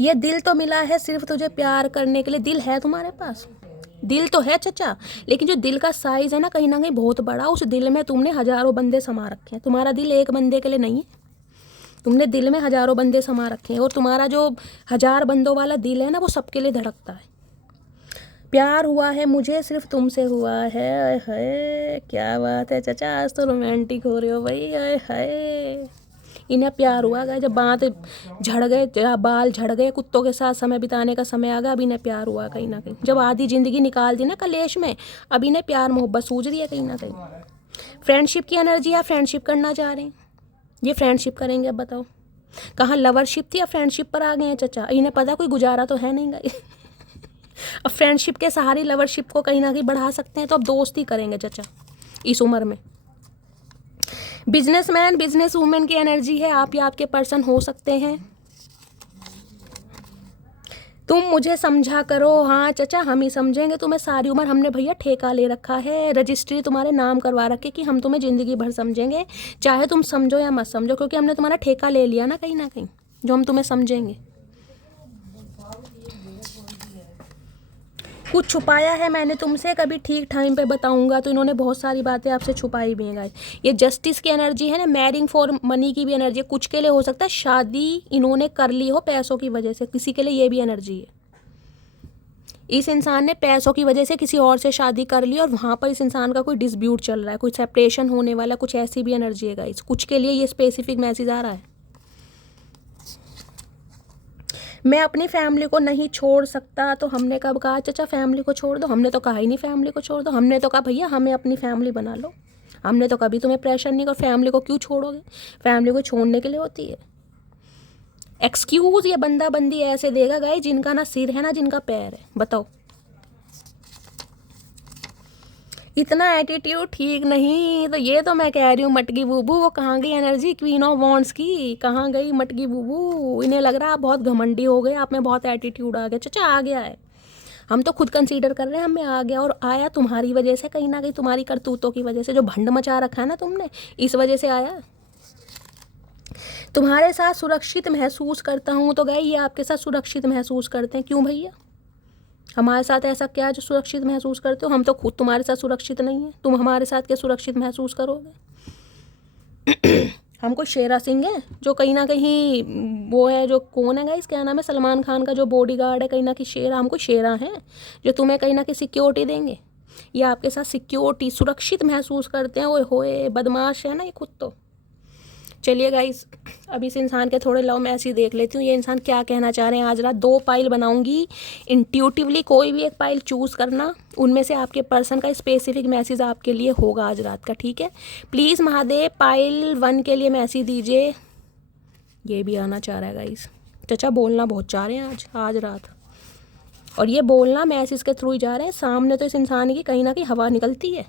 ये दिल तो मिला है सिर्फ तुझे प्यार करने के लिए, दिल है तुम्हारे पास, दिल तो है चचा, लेकिन जो दिल का साइज है ना कहीं बहुत बड़ा, उस दिल में तुमने हजारों बंदे समा रखे हैं। तुम्हारा दिल एक बंदे के लिए नहीं है, तुमने दिल में हजारों बंदे समा रखे हैं, और तुम्हारा जो 1000 बंदों वाला दिल है ना वो सबके लिए धड़कता है। प्यार हुआ है मुझे सिर्फ तुमसे हुआ है। हाय क्या बात है चचा, आज तो रोमांटिक हो रहे हो भाई। हाय इन्हें प्यार हुआ गया, जब बात झड़ गए, बाल झड़ गए, कुत्तों के साथ समय बिताने का समय आ गया, अब इन्हें प्यार हुआ कहीं ना कहीं। जब आधी ज़िंदगी निकाल दी ना कलेश में, अब इन्हें प्यार मोहब्बत सूझ रही है कहीं ना कहीं। फ्रेंडशिप की एनर्जी, आप फ्रेंडशिप करना चाह रहे हैं, ये फ्रेंडशिप करेंगे। अब बताओ कहाँ लवरशिप थी, अब फ्रेंडशिप पर आ गए हैं चचा। इन्हें पता कोई गुजारा तो है नहीं गई अब फ्रेंडशिप के सहारे लवरशिप को कहीं ना कहीं बढ़ा सकते हैं, तो अब दोस्ती करेंगे चचा इस उम्र में। बिजनेसमैन बिजनेस वूमेन की एनर्जी है, आप या आपके पर्सन हो सकते हैं। तुम मुझे समझा करो। हाँ चचा हम ही समझेंगे तुम्हें, सारी उम्र हमने भैया ठेका ले रखा है, रजिस्ट्री तुम्हारे नाम करवा रखे कि हम तुम्हें ज़िंदगी भर समझेंगे, चाहे तुम समझो या मत समझो, क्योंकि हमने तुम्हारा ठेका ले लिया ना कहीं जो हम तुम्हें समझेंगे। कुछ छुपाया है मैंने तुमसे, कभी ठीक टाइम पे बताऊंगा। तो इन्होंने बहुत सारी बातें आपसे छुपाई भी हैं गाइस। ये जस्टिस की एनर्जी है ना, मैरिंग फॉर मनी की भी एनर्जी है। कुछ के लिए हो सकता है शादी इन्होंने कर ली हो पैसों की वजह से, किसी के लिए ये भी एनर्जी है। इस इंसान ने पैसों की वजह से किसी और से शादी कर ली और वहाँ पर इस इंसान का कोई डिस्प्यूट चल रहा है, कोई सेपरेशन होने वाला, कुछ ऐसी भी एनर्जी है गाइस। कुछ के लिए ये स्पेसिफिक मैसेज आ रहा है। मैं अपनी फैमिली को नहीं छोड़ सकता, तो हमने कब कहा चचा फैमिली को छोड़ दो, हमने तो कहा ही नहीं फैमिली को छोड़ दो। हमने तो कहा भैया हमें अपनी फैमिली बना लो, हमने तो कभी तुम्हें प्रेशर नहीं किया। फैमिली को क्यों छोड़ोगे, फैमिली को छोड़ने के लिए होती है। एक्सक्यूज़ ये बंदा बंदी ऐसे देगा गाइस जिनका ना सिर है ना जिनका पैर है। बताओ इतना एटीट्यूड ठीक नहीं। तो ये तो मैं कह रही हूँ मटकी बूबू, वो कहाँ गई एनर्जी क्वीन ऑफ वॉन्ड्स की, कहाँ गई मटकी बूबू। इन्हें लग रहा है आप बहुत घमंडी हो गए, आप में बहुत एटीट्यूड आ गया। चचा आ गया है, हम तो खुद कंसीडर कर रहे हैं हमें आ गया, और आया तुम्हारी वजह से, कहीं ना कहीं तुम्हारी करतूतों की वजह से, जो भंड मचा रखा है ना तुमने, इस वजह से आया। तुम्हारे साथ सुरक्षित महसूस करता हूँ, तो गए ये आपके साथ सुरक्षित महसूस करते हैं। क्यों भैया, हमारे साथ ऐसा क्या है जो सुरक्षित महसूस करते हो? हम तो खुद तुम्हारे साथ सुरक्षित नहीं है, तुम हमारे साथ क्या सुरक्षित महसूस करोगे? हम कोई शेरा सिंह है जो कहीं ना कहीं वो है, जो कौन है गाइस, क्या नाम है, सलमान खान का जो बॉडीगार्ड है कहीं ना कहीं शेरा। हम कोई शेरा हैं जो तुम्हें कहीं ना कहीं सिक्योरिटी देंगे? ये आपके साथ सिक्योरिटी सुरक्षित महसूस करते हैं। ओए होए बदमाश है ना ये खुद तो। चलिए गाइस अब इस इंसान के थोड़े लव मैसेज देख लेती हूँ, ये इंसान क्या कहना चाह रहे हैं। आज रात 2 पाइल बनाऊंगी, इंट्यूटिवली कोई भी एक पाइल चूज़ करना, उनमें से आपके पर्सन का स्पेसिफिक मैसेज आपके लिए होगा आज रात का, ठीक है। प्लीज़ महादेव पाइल 1 के लिए मैसेज दीजिए। ये भी आना चाह रहा है गाइस, चचा बोलना बहुत चाह रहे हैं आज रात, और ये बोलना मैसेज के थ्रू ही जा रहे हैं। सामने तो इस इंसान की कहीं ना कहीं हवा निकलती है।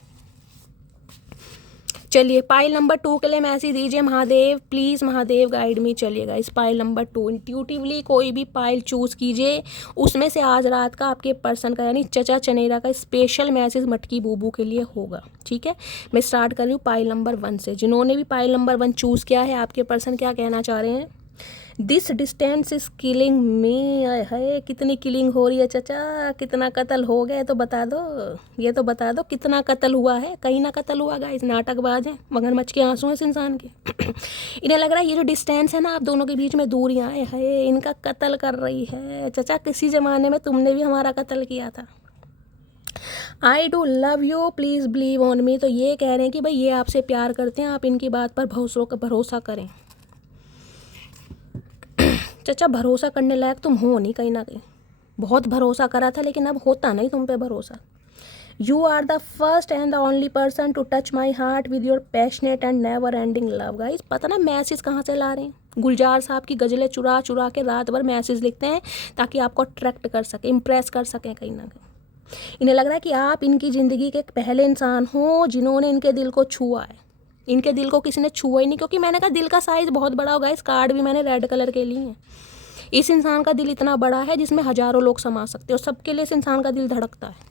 चलिए पाइल नंबर 2 के लिए मैसेज दीजिए महादेव, प्लीज़ महादेव गाइड मी। चलिएगा इस पाइल नंबर 2 इंट्यूटिवली कोई भी पाइल चूज़ कीजिए, उसमें से आज रात का आपके पर्सन का यानी चचा चनेरा का स्पेशल मैसेज मटकी बूबू के लिए होगा, ठीक है। मैं स्टार्ट कर रही हूँ पाइल नंबर 1 से। जिन्होंने भी पाइल नंबर 1 चूज़ किया है, आपके पर्सन क्या कहना चाह रहे हैं। दिस डिस्टेंस इज किलिंग मी। है कितनी किलिंग हो रही है चचा, कितना कत्ल हो गया तो बता दो, ये तो बता दो कितना कत्ल हुआ है। कहीं ना कत्ल हुआ गाइस, नाटकबाज है, मगरमच्छ के आंसू हैं इस इंसान के। इन्हें लग रहा है ये जो डिस्टेंस है ना आप दोनों के बीच में, दूरियां है इनका कत्ल कर रही है। चचा किसी ज़माने में तुमने भी हमारा कत्ल किया था। I do love you please believe on me. तो ये कह रहे हैं कि भाई ये आपसे प्यार करते हैं, आप इनकी बात पर भरोसा करें। चचा भरोसा करने लायक तुम हो नहीं, कहीं ना कहीं बहुत भरोसा करा था, लेकिन अब होता नहीं तुम पे भरोसा। You are the first and the only person to touch my heart with your passionate and never ending love. Guys पता ना मैसेज कहाँ से ला रहे हैं, गुलजार साहब की गज़लें चुरा चुरा के रात भर मैसेज लिखते हैं ताकि आपको अट्रैक्ट कर सके, इम्प्रेस कर सकें कहीं ना कहीं। इन्हें लग रहा है कि आप इनकी ज़िंदगी के पहले इंसान हो जिन्होंने इनके दिल को छुआ है। इनके दिल को किसी ने छुआ ही नहीं, क्योंकि मैंने कहा दिल का साइज़ बहुत बड़ा होगा। इस कार्ड भी मैंने रेड कलर के लिए हैं। इस इंसान का दिल इतना बड़ा है जिसमें हज़ारों लोग समा सकते हैं और सबके लिए इस इंसान का दिल धड़कता है।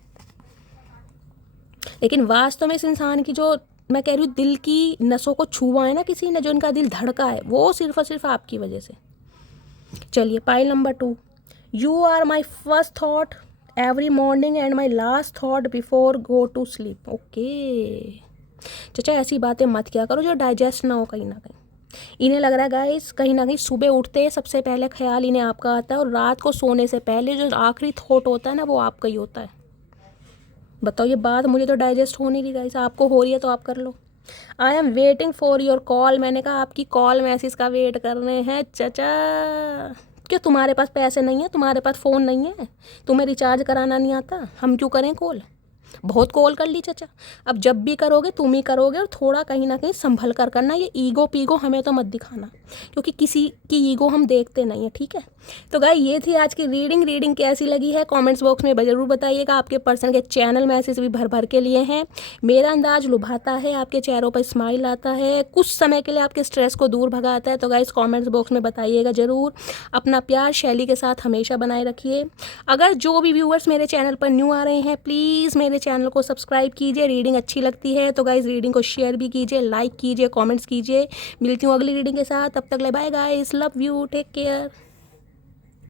लेकिन वास्तव में इस इंसान की जो मैं कह रही हूँ दिल की नसों को छुआ है ना किसी ने, जो इनका दिल धड़का है, वो सिर्फ और सिर्फ आपकी वजह से। चलिए पाइल number 2, you are my first thought every morning and my last thought before go to sleep. Okay चाचा ऐसी बातें मत किया करो जो डाइजेस्ट ना हो कहीं ना कहीं। इन्हें लग रहा है गाइस कहीं ना कहीं सुबह उठते सबसे पहले ख्याल इन्हें आपका आता है और रात को सोने से पहले जो आखिरी थॉट होता है ना वो आपका ही होता है। बताओ ये बात मुझे तो डाइजेस्ट हो नहीं रही गाइस, आपको हो रही है तो आप कर लो। I am waiting for your call. मैंने कहा आपकी कॉल मैसेज का वेट कर रहे हैं चाचा। क्यों तुम्हारे पास पैसे नहीं है, तुम्हारे पास फ़ोन नहीं है, तुम्हें रिचार्ज कराना नहीं आता, हम क्यों करें कॉल? बहुत कॉल कर ली चाचा, अब जब भी करोगे तुम ही करोगे और थोड़ा कहीं ना कहीं संभल कर करना। ये ईगो पीगो हमें तो मत दिखाना, क्योंकि किसी की ईगो हम देखते नहीं है, ठीक है। तो गाइस ये थी आज की रीडिंग कैसी लगी है कमेंट्स बॉक्स में ज़रूर बताइएगा। आपके पर्सन के चैनल मैसेज भी भर भर के लिए हैं। मेरा अंदाज लुभाता है, आपके चेहरों पर स्माइल आता है, कुछ समय के लिए आपके स्ट्रेस को दूर भगाता है। तो गाइस कमेंट्स बॉक्स में बताइएगा ज़रूर। अपना प्यार शैली के साथ हमेशा बनाए रखिए। अगर जो भी व्यूअर्स मेरे चैनल पर न्यू आ रहे हैं प्लीज़ मेरे चैनल को सब्सक्राइब कीजिए। रीडिंग अच्छी लगती है तो गाइस रीडिंग को शेयर भी कीजिए, लाइक कीजिए, कमेंट्स कीजिए। मिलती हूँ अगली रीडिंग के साथ, तब तक ले bye guys, love you, take care.